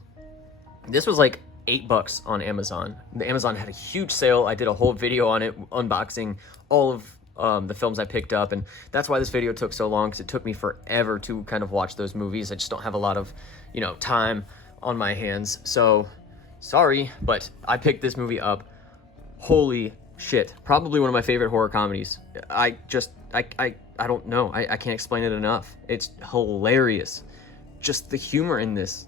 This was like $8 on Amazon. The Amazon had a huge sale. I did a whole video on it, unboxing all of the films I picked up, and that's why this video took so long, because it took me forever to kind of watch those movies. I just don't have a lot of, you know, time on my hands, so sorry, but I picked this movie up. Holy shit, probably one of my favorite horror comedies. I don't know, I can't explain it enough. It's hilarious. Just the humor in this,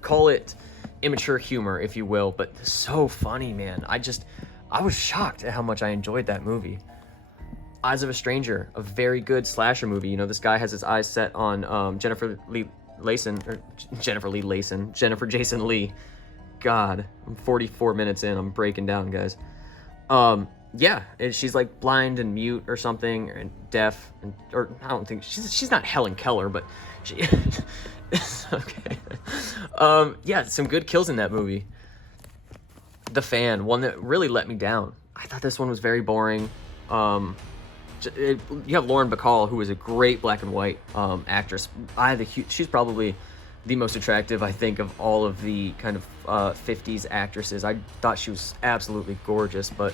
call it immature humor, if you will, but so funny, man. I was shocked at how much I enjoyed that movie. Eyes of a Stranger, a very good slasher movie. You know, this guy has his eyes set on Jennifer Jason Leigh. God, I'm 44 minutes in. I'm breaking down, guys. Yeah, she's like blind and mute or something, and deaf, or I don't think she's not Helen Keller, but she. Okay. Yeah, some good kills in that movie. The Fan, one that really let me down. I thought this one was very boring. You have Lauren Bacall, who is a great black and white actress. She's probably the most attractive, I think, of all of the kind of 50s actresses. I thought she was absolutely gorgeous, but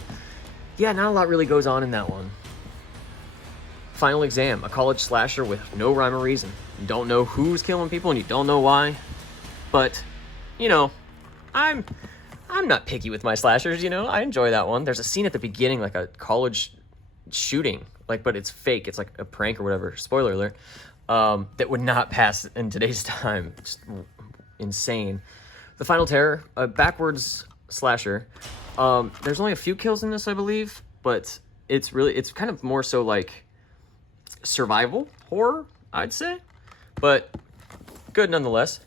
yeah, not a lot really goes on in that one. Final Exam, a college slasher with no rhyme or reason. You don't know who's killing people and you don't know why, but you know, I'm not picky with my slashers. You know, I enjoy that one. There's a scene at the beginning, like a college shooting, but it's fake. It's like a prank or whatever. Spoiler alert. That would not pass in today's time. It's insane. The Final Terror, a backwards slasher. There's only a few kills in this, I believe, but it's kind of more so like survival horror, I'd say, but good nonetheless.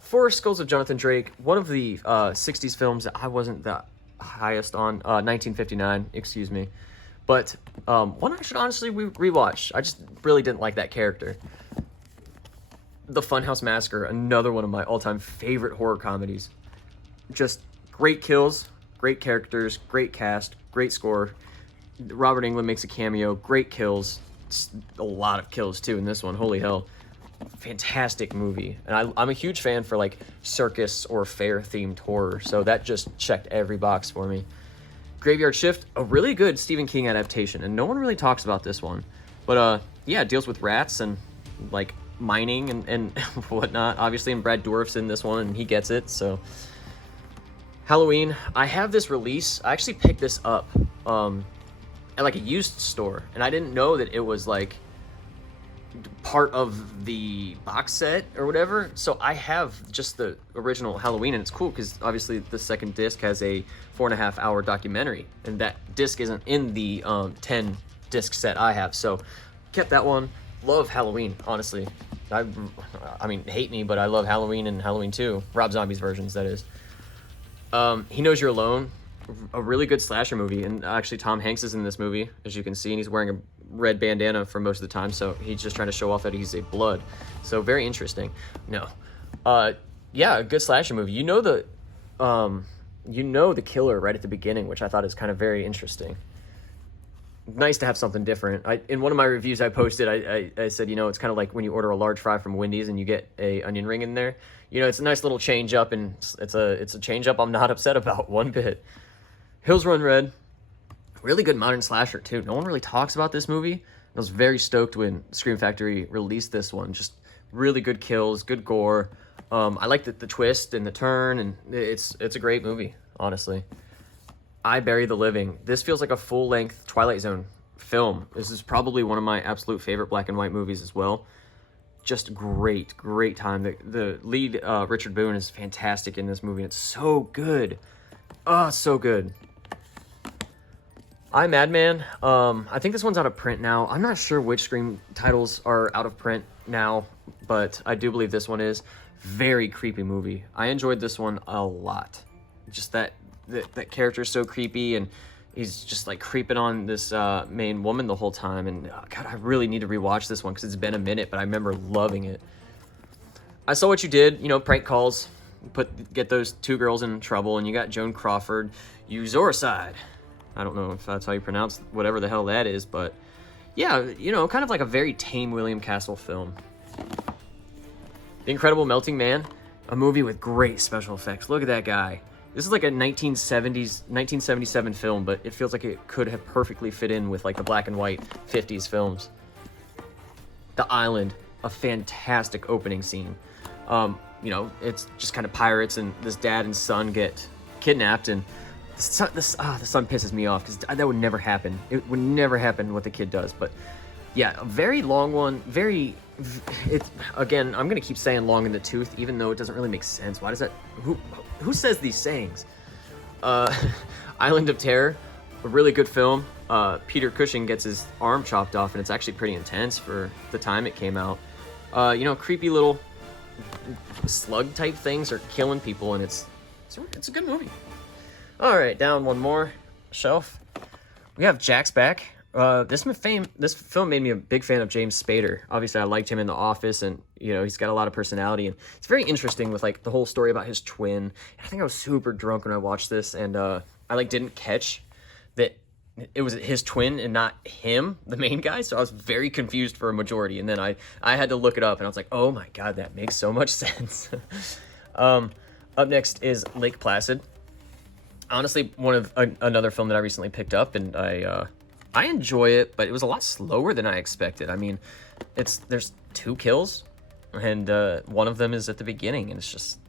Four Skulls of Jonathan Drake, one of the 60s films that I wasn't the highest on, 1959, excuse me. But one I should honestly rewatch. I just really didn't like that character. The Funhouse Massacre, another one of my all-time favorite horror comedies. Just great kills, great characters, great cast, great score. Robert Englund makes a cameo, great kills. It's a lot of kills too in this one, holy hell. Fantastic movie. And I'm a huge fan for like circus or fair themed horror, so that just checked every box for me. Graveyard Shift, a really good Stephen King adaptation, and no one really talks about this one. But yeah, it deals with rats and like mining and whatnot, obviously, and Brad Dourif's in this one and he gets it. So Halloween, I have this release. I actually picked this up at like a used store, and I didn't know that it was like part of the box set or whatever. So I have just the original Halloween, and it's cool because obviously the second disc has a 4.5 hour documentary, and that disc isn't in the 10 disc set I have. So kept that one. Love Halloween, honestly. I mean, hate me, but I love Halloween and Halloween 2. Rob Zombie's versions, that is. He Knows You're Alone, a really good slasher movie, and actually Tom Hanks is in this movie, as you can see, and he's wearing a red bandana for most of the time, so he's just trying to show off that he's a blood. So very interesting. No. Yeah, a good slasher movie. You know the killer right at the beginning, which I thought is kind of very interesting. Nice to have something different. In one of my reviews I posted, I said, you know, it's kind of like when you order a large fry from Wendy's and you get a onion ring in there. You know, it's a nice little change up, and it's a change up I'm not upset about one bit. Hills Run Red, really good modern slasher too. No one really talks about this movie. I was very stoked when Scream Factory released this one. Just really good kills, good gore. I like the twist and the turn, and it's a great movie, honestly. I Bury the Living. This feels like a full-length Twilight Zone film. This is probably one of my absolute favorite black and white movies as well. Just great time. The lead, Richard Boone, is fantastic in this movie. It's so good. Oh, so good. I Madman. I think this one's out of print now. I'm not sure which Scream titles are out of print now, but I do believe this one is. Very creepy movie. I enjoyed this one a lot. Just that character is so creepy, and he's just like creeping on this main woman the whole time. And God, I really need to rewatch this one because it's been a minute, but I remember loving it. I Saw What You Did. You know, prank calls. Get those two girls in trouble, and you got Joan Crawford. Uzoricide. I don't know if that's how you pronounce whatever the hell that is, but yeah, you know, kind of like a very tame William Castle film. The Incredible Melting Man, a movie with great special effects. Look at that guy. This is like a 1977 film, but it feels like it could have perfectly fit in with like the black and white 50s films. The Island, a fantastic opening scene. You know, it's just kind of pirates, and this dad and son get kidnapped, and the son pisses me off because that would never happen. It would never happen what the kid does, but Yeah, a very long one. It's again. I'm gonna keep saying long in the tooth, even though it doesn't really make sense. Why does that? Who says these sayings? Uh, Island of Terror, a really good film. Peter Cushing gets his arm chopped off, and it's actually pretty intense for the time it came out. You know, creepy little slug type things are killing people, and it's a good movie. All right, down one more shelf. We have Jack's Back. This film made me a big fan of James Spader. Obviously, I liked him in The Office, and you know he's got a lot of personality, and it's very interesting with like the whole story about his twin. I think I was super drunk when I watched this, and I like didn't catch that it was his twin and not him, the main guy. So I was very confused for a majority, and then I had to look it up, and I was like, oh my god, that makes so much sense. Up next is Lake Placid. Honestly, another film that I recently picked up, and I enjoy it, but it was a lot slower than I expected. I mean, there's 2 kills, and one of them is at the beginning, and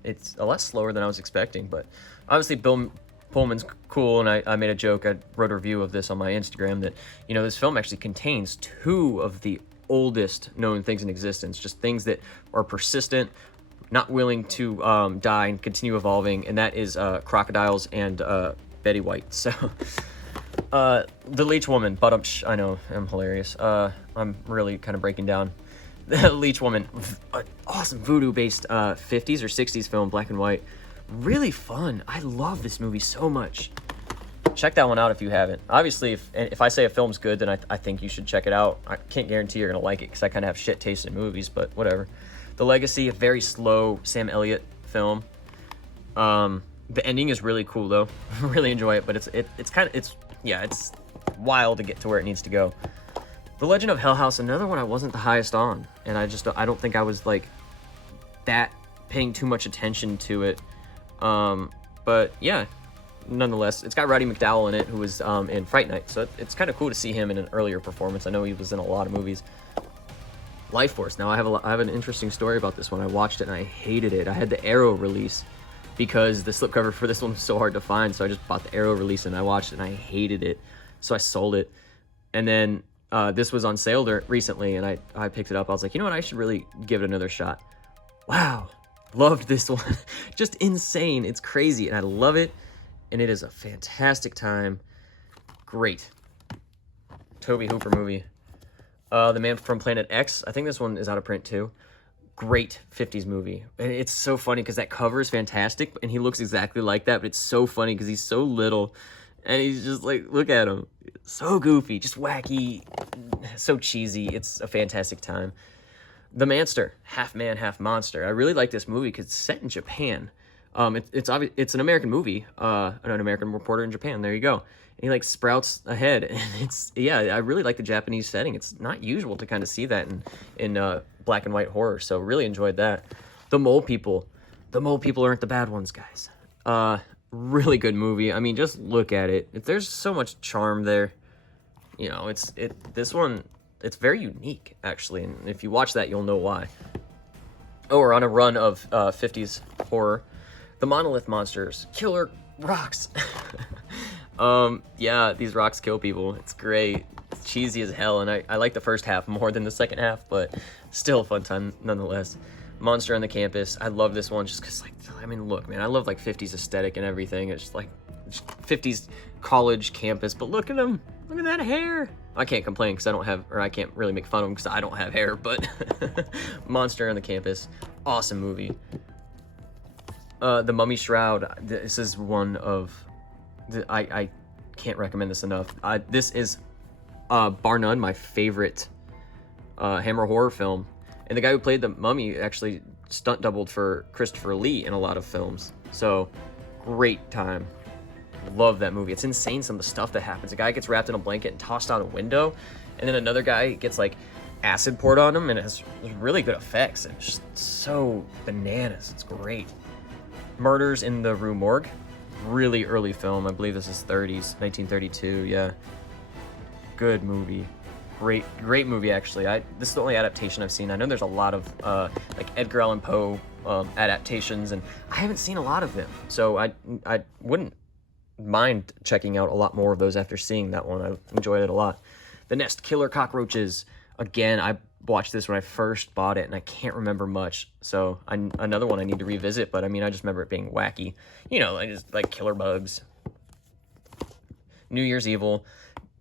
it's a lot slower than I was expecting. But obviously, Bill Pullman's cool, and I made a joke. I wrote a review of this on my Instagram that, you know, this film actually contains 2 of the oldest known things in existence, just things that are persistent, not willing to die and continue evolving, and that is crocodiles and Betty White. So, The Leech Woman, I know, I'm hilarious. I'm really kind of breaking down. The Leech Woman, an awesome voodoo-based 50s or 60s film, black and white. Really fun. I love this movie so much. Check that one out if you haven't. Obviously, if I say a film's good, then I think you should check it out. I can't guarantee you're going to like it because I kind of have shit taste in movies, but whatever. The Legacy, a very slow Sam Elliott film. The ending is really cool though. Really enjoy it, but it's wild to get to where it needs to go. The Legend of Hell House, another one I wasn't the highest on, and I don't think I was like that paying too much attention to it. But yeah, nonetheless, it's got Roddy McDowall in it, who was in Fright Night, so it's kind of cool to see him in an earlier performance. I know he was in a lot of movies. Life Force. Now I have an interesting story about this one. I watched it and I hated it. I had the Arrow release because the slipcover for this one was so hard to find, so I just bought the Arrow release and I watched it and I hated it, so I sold it. And then this was on sale recently, and I picked it up. I was like, you know what, I should really give it another shot. Wow, loved this one. Just insane. It's crazy, and I love it, and it is a fantastic time. Great. Tobe Hooper movie. The Man from Planet X. I think this one is out of print too. Great 50s movie. And it's so funny because that cover is fantastic, and he looks exactly like that, but it's so funny because he's so little, and he's just like, look at him. So goofy, just wacky, so cheesy. It's a fantastic time. The Manster, half man, half monster. I really like this movie because it's set in Japan. It's an American movie, an American reporter in Japan. There you go. And he like sprouts ahead, and I really like the Japanese setting. It's not usual to kind of see that in black and white horror, so really enjoyed that. The Mole People aren't the bad ones, guys. Really good movie. I mean, just look at it. There's so much charm there. You know, this one, it's very unique actually, and if you watch that, you'll know why. Oh, we're on a run of 50s horror. The Monolith Monsters, Killer Rocks. Yeah, these rocks kill people. It's great. It's cheesy as hell, and I like the first half more than the second half, but still a fun time nonetheless. Monster on the Campus. I love this one just because, like, I mean, look, man, I love, like, 50s aesthetic and everything. It's just, like, 50s college campus, but look at him. Look at that hair. I can't complain because I can't really make fun of him because I don't have hair, but Monster on the Campus. Awesome movie. The Mummy Shroud. This is one of... I can't recommend this enough. This is, bar none, my favorite Hammer horror film. And the guy who played the mummy actually stunt doubled for Christopher Lee in a lot of films. So, great time. Love that movie. It's insane, some of the stuff that happens. A guy gets wrapped in a blanket and tossed out a window, and then another guy gets, like, acid poured on him, and it has really good effects. And it's just so bananas. It's great. Murders in the Rue Morgue. Really early film. I believe this is 30s, 1932, yeah. Good movie. Great movie, actually. This is the only adaptation I've seen. I know there's a lot of like Edgar Allan Poe adaptations, and I haven't seen a lot of them. So I wouldn't mind checking out a lot more of those after seeing that one. I enjoyed it a lot. The Nest, Killer Cockroaches. Again, I watched this when I first bought it, and I can't remember much. So another one I need to revisit, but I mean, I just remember it being wacky. You know, like killer bugs. New Year's Evil,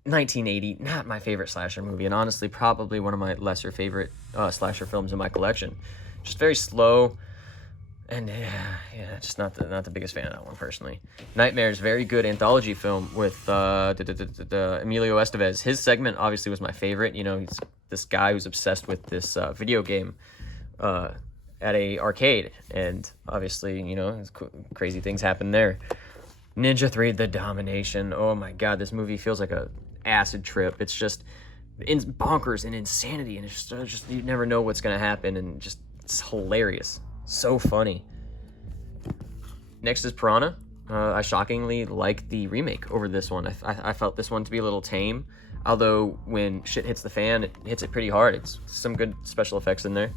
1980, not my favorite slasher movie, and honestly, probably one of my lesser favorite slasher films in my collection. Just very slow, and yeah, just not the biggest fan of that one personally. Nightmares, very good anthology film with Emilio Estevez. His segment obviously was my favorite. You know, he's this guy who's obsessed with this video game at a arcade, and obviously, you know, crazy things happen there. Ninja 3, The Domination. Oh my god, this movie feels like a acid trip. It's just bonkers and insanity, and it's just you never know what's gonna happen, and just it's hilarious, so funny. Next is Piranha. I shockingly like the remake over this one. I felt this one to be a little tame, although when shit hits the fan, it hits it pretty hard. It's some good special effects in there.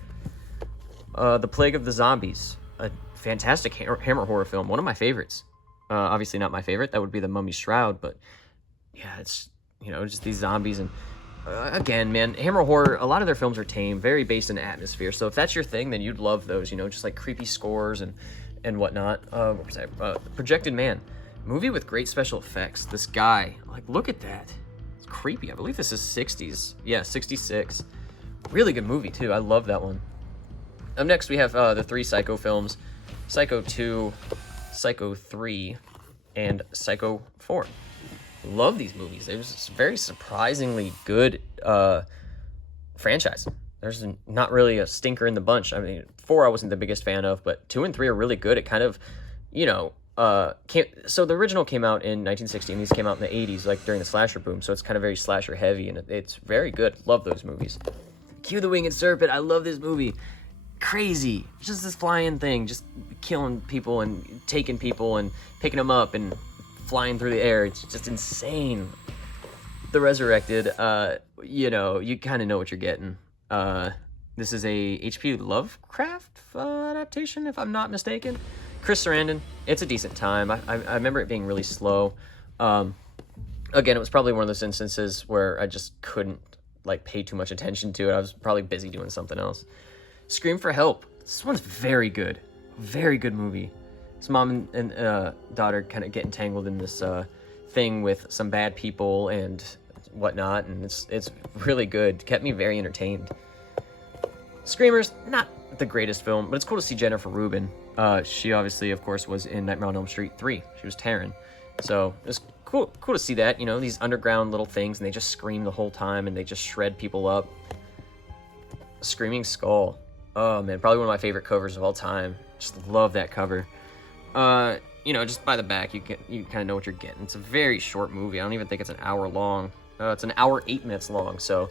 The Plague of the Zombies, a fantastic Hammer horror film, one of my favorites. Obviously not my favorite, that would be The Mummy's Shroud, but yeah, it's, you know, just these zombies. And again, man, Hammer horror, a lot of their films are tame, very based in atmosphere, so if that's your thing, then you'd love those, you know, just like creepy scores and whatnot. What was I? Projected Man, movie with great special effects. This guy, like, look at that, it's creepy. I believe this is 60s, yeah, 66. Really good movie too, I love that one. Up next we have the 3 Psycho films, Psycho 2, Psycho 3, and Psycho 4. Love these movies. It was a very surprisingly good franchise. There's not really a stinker in the bunch. I mean, 4 I wasn't the biggest fan of, but 2 and 3 are really good. It kind of, you know, so the original came out in 1960, and these came out in the 80s, like during the slasher boom, so it's kind of very slasher heavy, and it's very good. Love those movies. Cue the Winged Serpent. I love this movie. Crazy, just this flying thing, just killing people and taking people and picking them up and flying through the air. It's just insane. The Resurrected, you know, you kind of know what you're getting. This is a H.P. Lovecraft adaptation, if I'm not mistaken. Chris Sarandon, it's a decent time. I remember it being really slow. Again, it was probably one of those instances where I just couldn't like pay too much attention to it. I was probably busy doing something else. Scream for Help. This one's very good. Very good movie. His mom and daughter kind of get entangled in this thing with some bad people and whatnot, and it's really good. Kept me very entertained. Screamers, not the greatest film, but it's cool to see Jennifer Rubin. She obviously, of course, was in Nightmare on Elm Street 3. She was Taryn. So it's cool to see that, you know, these underground little things, and they just scream the whole time, and they just shred people up. Screaming Skull. Oh man, probably one of my favorite covers of all time. Just love that cover. You know, just by the back, you kind of know what you're getting. It's a very short movie. I don't even think it's an hour long. It's an hour 8 minutes long. So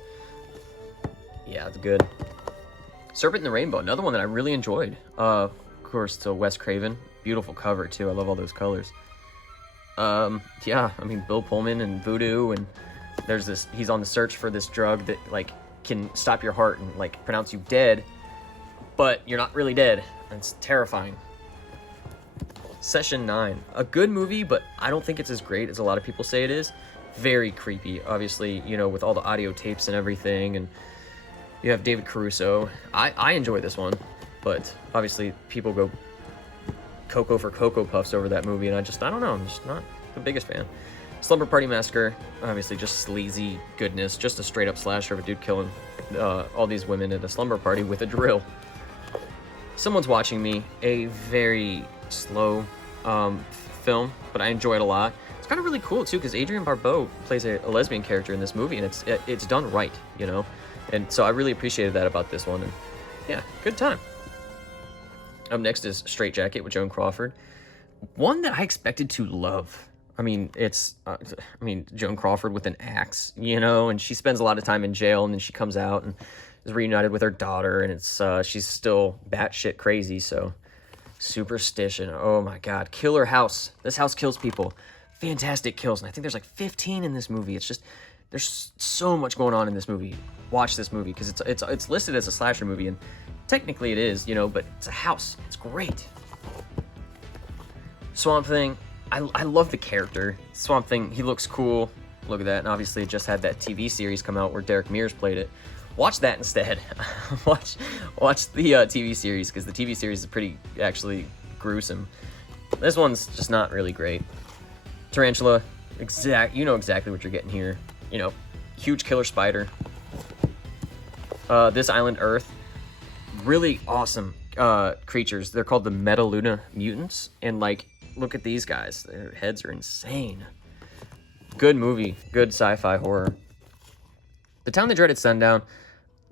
yeah, it's good. Serpent in the Rainbow, another one that I really enjoyed. Of course, to Wes Craven, beautiful cover too. I love all those colors. Yeah, I mean Bill Pullman and voodoo, and there's this. He's on the search for this drug that like can stop your heart and like pronounce you dead. But you're not really dead. It's terrifying. Session 9. A good movie, but I don't think it's as great as a lot of people say it is. Very creepy, obviously, you know, with all the audio tapes and everything, and you have David Caruso. I enjoy this one, but obviously people go Cocoa for Cocoa Puffs over that movie, and I don't know, I'm just not the biggest fan. Slumber Party Massacre, obviously just sleazy goodness, just a straight up slasher of a dude killing all these women at a slumber party with a drill. Someone's Watching Me, a very slow film, but I enjoy it a lot. It's kind of really cool too, because Adrienne Barbeau plays a lesbian character in this movie, and it's done right, you know? And so I really appreciated that about this one, and yeah, good time. Up next is Straight Jacket with Joan Crawford. One that I expected to love. I mean, it's, Joan Crawford with an axe, you know, and she spends a lot of time in jail, and then she comes out and is reunited with her daughter, and it's she's still batshit crazy, so superstition. Oh my god. Killer house. This house kills people. Fantastic kills, and I think there's like 15 in this movie. It's just, there's so much going on in this movie. Watch this movie, because it's listed as a slasher movie, and technically it is, you know, but it's a house. It's great. Swamp Thing. I love the character. Swamp Thing, he looks cool. Look at that. And obviously it just had that TV series come out where Derek Mears played it. watch that instead. watch the TV series, because the TV series is pretty actually gruesome. This one's just not really great. Tarantula, you know exactly what you're getting here. You know, huge killer spider. This island Earth, really awesome creatures. They're called the Metaluna mutants, and like, look at these guys. Their heads are insane. Good movie, good sci-fi horror. The Town That Dreaded Sundown.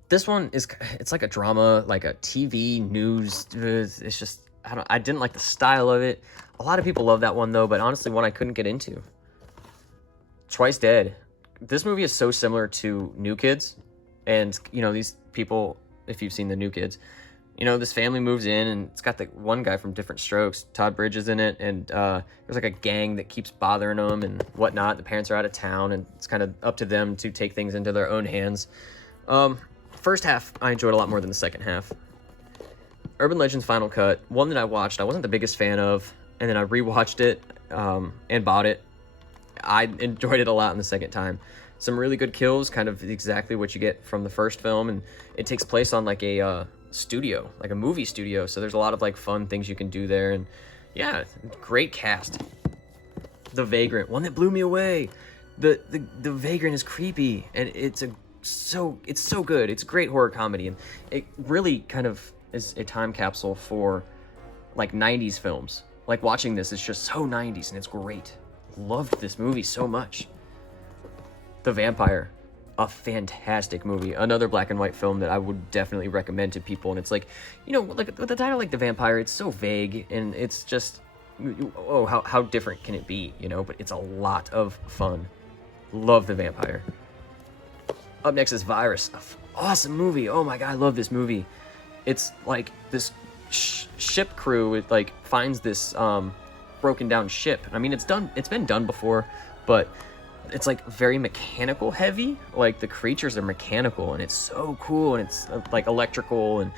This one it's like a drama, like a TV news. It's just, I didn't like the style of it. A lot of people love that one though, but honestly, one I couldn't get into. Twice Dead. This movie is so similar to New Kids, and you know, these people, if you've seen the New Kids, you know, this family moves in, and it's got the one guy from Different Strokes, Todd Bridges, in it, and there's like a gang that keeps bothering them and whatnot. The parents are out of town, and it's kind of up to them to take things into their own hands. First half, I enjoyed a lot more than the second half. Urban Legends Final Cut, one that I watched, I wasn't the biggest fan of, and then I rewatched it and bought it. I enjoyed it a lot in the second time. Some really good kills, kind of exactly what you get from the first film, and it takes place on like a studio, like a movie studio, so there's a lot of like fun things you can do there, and yeah, great cast. The Vagrant, one that blew me away. The Vagrant is creepy, and it's so good. It's a great horror comedy, and it really kind of is a time capsule for like 90s films. Like, watching this is just so 90s, and it's great. Loved this movie so much. The Vampire, a fantastic movie. Another black and white film that I would definitely recommend to people. And it's like, you know, like with the title like The Vampire, it's so vague, and it's just, oh, how different can it be, you know? But it's a lot of fun. Love The Vampire. Up next is Virus. Awesome movie. Oh my god, I love this movie. It's like this ship crew, it like finds this broken down ship. I mean, it's been done before, but it's like very mechanical heavy. Like, the creatures are mechanical, and it's so cool, and it's like electrical and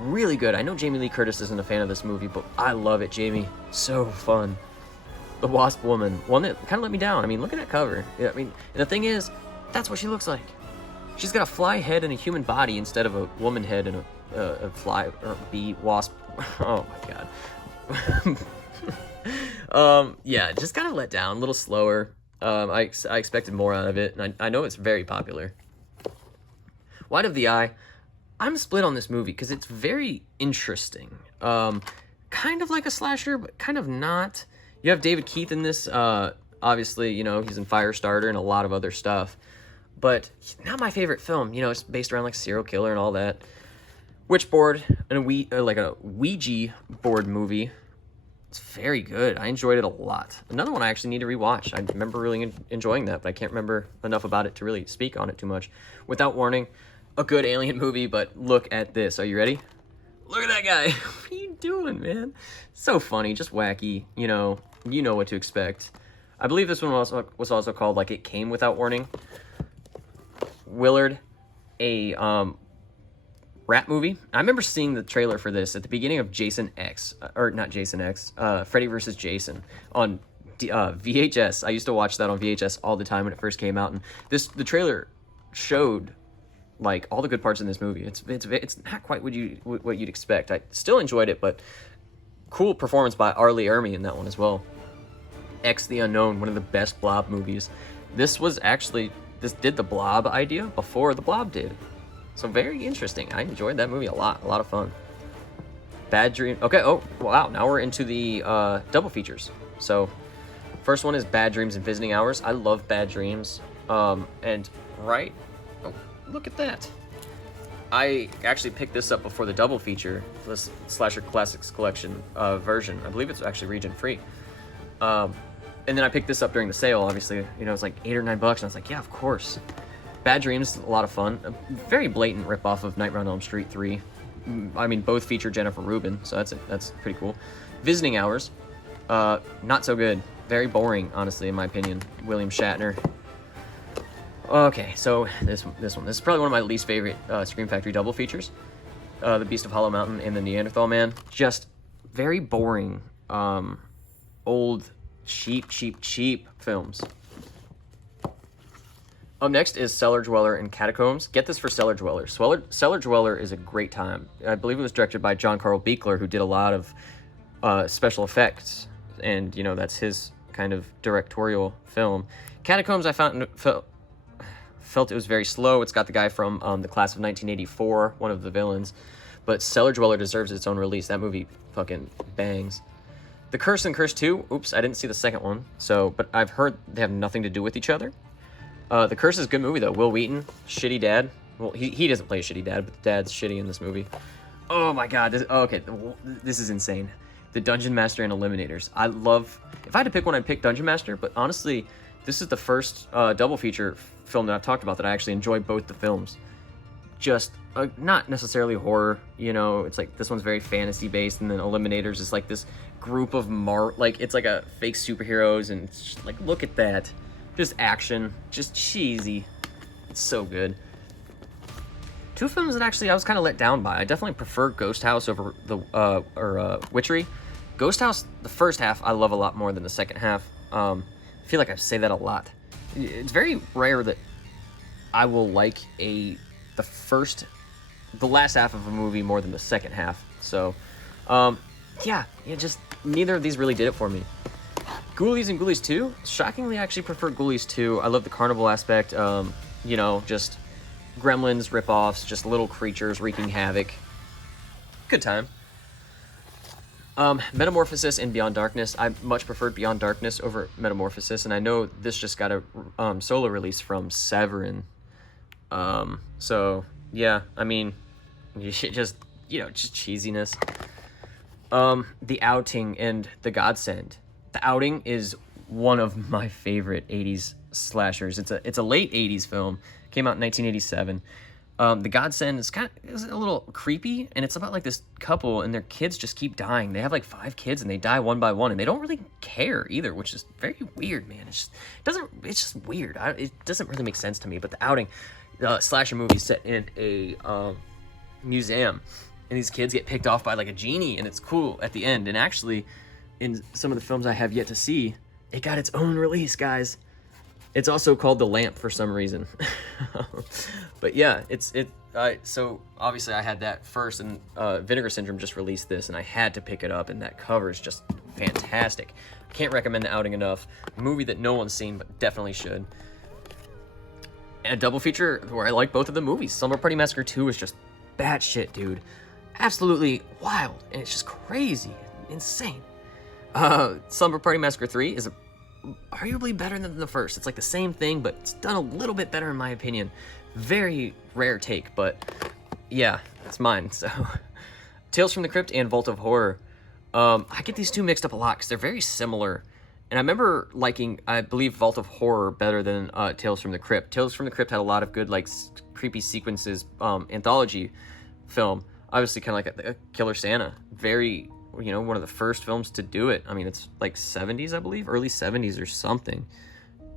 really good. I know Jamie Lee Curtis isn't a fan of this movie, but I love it, Jamie. So fun. The Wasp Woman, one that kind of let me down. I mean, look at that cover. I mean, and the thing is, that's what she looks like. She's got a fly head and a human body instead of a woman head and a fly or bee wasp. Oh my god. Yeah, just kind of let down, a little slower. I expected more out of it, and I know it's very popular. White of the Eye, I'm split on this movie because it's very interesting. Kind of like a slasher, but kind of not. You have David Keith in this. Obviously, you know, he's in Firestarter and a lot of other stuff. But not my favorite film. You know, it's based around like serial killer and all that. Witchboard, and like a Ouija board movie. It's very good. I enjoyed it a lot. Another one I actually need to rewatch. I remember really enjoying that, but I can't remember enough about it to really speak on it too much. Without Warning, a good alien movie, but look at this. Are you ready? Look at that guy. What are you doing, man? So funny, just wacky. You know what to expect. I believe this one was also called, like, It Came Without Warning. Willard, a rat movie. I remember seeing the trailer for this at the beginning of Jason X, or not Jason X, Freddy vs. Jason on VHS. I used to watch that on VHS all the time when it first came out, and the trailer showed like all the good parts in this movie. It's not quite what you'd expect. I still enjoyed it, but cool performance by Arlie Ermey in that one as well. X the Unknown, one of the best Blob movies. This did the Blob idea before the Blob did. So very interesting. I enjoyed that movie a lot of fun. Bad Dream. Okay, oh, wow, now we're into the double features. So first one is Bad Dreams and Visiting Hours. I love Bad Dreams. And right, oh, look at that. I actually picked this up before the double feature, this Slasher Classics Collection version. I believe it's actually region free. And then I picked this up during the sale, obviously. You know, it's like $8 or $9, and I was like, yeah, of course. Bad Dreams, a lot of fun. A very blatant ripoff of Nightmare on Elm Street 3. I mean, both feature Jennifer Rubin, so that's pretty cool. Visiting Hours, not so good. Very boring, honestly, in my opinion. William Shatner. Okay, so this one. This is probably one of my least favorite Scream Factory double features. The Beast of Hollow Mountain and the Neanderthal Man. Just very boring, old, cheap films. Up next is Cellar Dweller and Catacombs. Get this for Cellar Dweller. Cellar Dweller is a great time. I believe it was directed by John Carl Buechler, who did a lot of special effects, and you know that's his kind of directorial film. Catacombs, I felt it was very slow. It's got the guy from the class of 1984, one of the villains, but Cellar Dweller deserves its own release. That movie fucking bangs. The Curse and Curse 2. Oops, I didn't see the second one. But I've heard they have nothing to do with each other. The Curse is a good movie though. Will Wheaton, shitty dad. Well, he doesn't play a shitty dad, but the dad's shitty in this movie. Oh my god. This is insane. The Dungeon Master and Eliminators. If I had to pick one, I'd pick Dungeon Master. But honestly, this is the first double feature film that I've talked about that I actually enjoy both the films. Just not necessarily horror, you know. It's like this one's very fantasy based, and then Eliminators is like this group of it's like a fake superheroes, and it's just, like, look at that. Just action, just cheesy. It's so good. Two films that actually I was kind of let down by. I definitely prefer Ghost House over Witchery. Ghost House, the first half, I love a lot more than the second half. I feel like I say that a lot. It's very rare that I will like the last half of a movie more than the second half. So, just neither of these really did it for me. Ghoulies and Ghoulies 2, shockingly, I actually prefer Ghoulies 2. I love the carnival aspect, just gremlins, ripoffs, just little creatures wreaking havoc. Good time. Metamorphosis and Beyond Darkness. I much preferred Beyond Darkness over Metamorphosis, and I know this just got a solo release from Severin. Yeah, I mean, just cheesiness. The Outing and The Godsend. The Outing is one of my favorite 80s slashers. It's a late 80s film. Came out in 1987. The Godsend is is a little creepy, and it's about like this couple and their kids just keep dying. They have like 5 kids and they die one by one, and they don't really care either, which is very weird, man. It's just weird. It doesn't really make sense to me. But The Outing, slasher movie set in a museum, and these kids get picked off by like a genie, and it's cool at the end. And actually, in some of the films I have yet to see, it got its own release, guys. It's also called The Lamp for some reason. But yeah, so obviously I had that first, and Vinegar Syndrome just released this, and I had to pick it up, and that cover is just fantastic. Can't recommend The Outing enough. A movie that no one's seen, but definitely should. And a double feature where I like both of the movies. Slumber Party Massacre 2 is just batshit, dude. Absolutely wild, and it's just crazy, insane. Slumber Party Massacre 3 is arguably better than the first. It's like the same thing, but it's done a little bit better in my opinion. Very rare take, but yeah, it's mine. So, Tales from the Crypt and Vault of Horror. I get these two mixed up a lot because they're very similar. And I remember liking, I believe, Vault of Horror better than Tales from the Crypt. Tales from the Crypt had a lot of good, like, creepy sequences, anthology film. Obviously, kind of like a Killer Santa. Very, one of the first films to do it. I mean, it's like 70s, I believe, early 70s or something.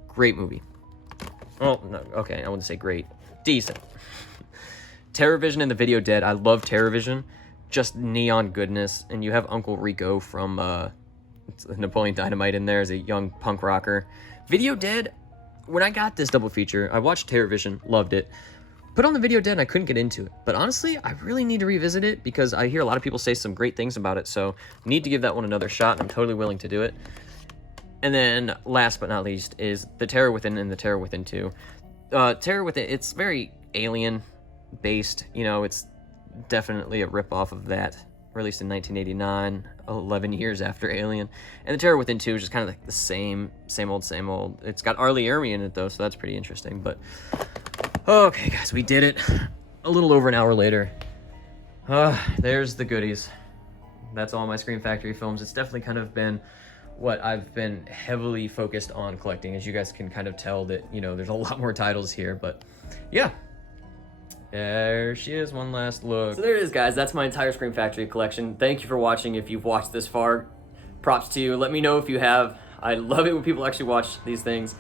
Great movie. Oh, no, okay, I wouldn't say great. Decent. Terrorvision and The Video Dead. I love Terrorvision. Just neon goodness. And you have Uncle Rico from Napoleon Dynamite in there as a young punk rocker. Video Dead, when I got this double feature, I watched Terrorvision, loved it. Put on The Video Dead and I couldn't get into it. But honestly, I really need to revisit it because I hear a lot of people say some great things about it. So need to give that one another shot, and I'm totally willing to do it. And then last but not least is The Terror Within and The Terror Within 2. Terror Within, it's very alien based. It's definitely a ripoff of that. Released in 1989, 11 years after Alien. And The Terror Within 2 is just kind of like the same old. It's got R. Lee Ermey in it though, so that's pretty interesting. But okay, guys, we did it. A little over an hour later. There's the goodies. That's all my Scream Factory films. It's definitely kind of been what I've been heavily focused on collecting. As you guys can kind of tell that, there's a lot more titles here, but yeah. There she is, one last look. So there it is, guys. That's my entire Scream Factory collection. Thank you for watching. If you've watched this far, props to you. Let me know if you have. I love it when people actually watch these things.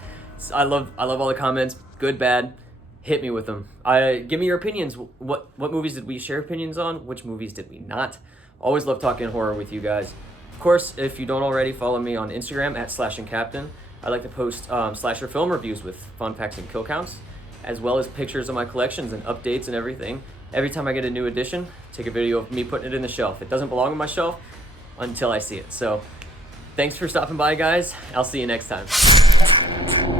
I love all the comments, good, bad. Hit me with them. Give me your opinions. What movies did we share opinions on? Which movies did we not? Always love talking horror with you guys. Of course, if you don't already, follow me on Instagram at SlashinCaptain. I like to post slasher film reviews with fun facts and kill counts. as well as pictures of my collections and updates and everything. Every time I get a new edition, take a video of me putting it in the shelf. It doesn't belong on my shelf until I see it. So thanks for stopping by, guys. I'll see you next time.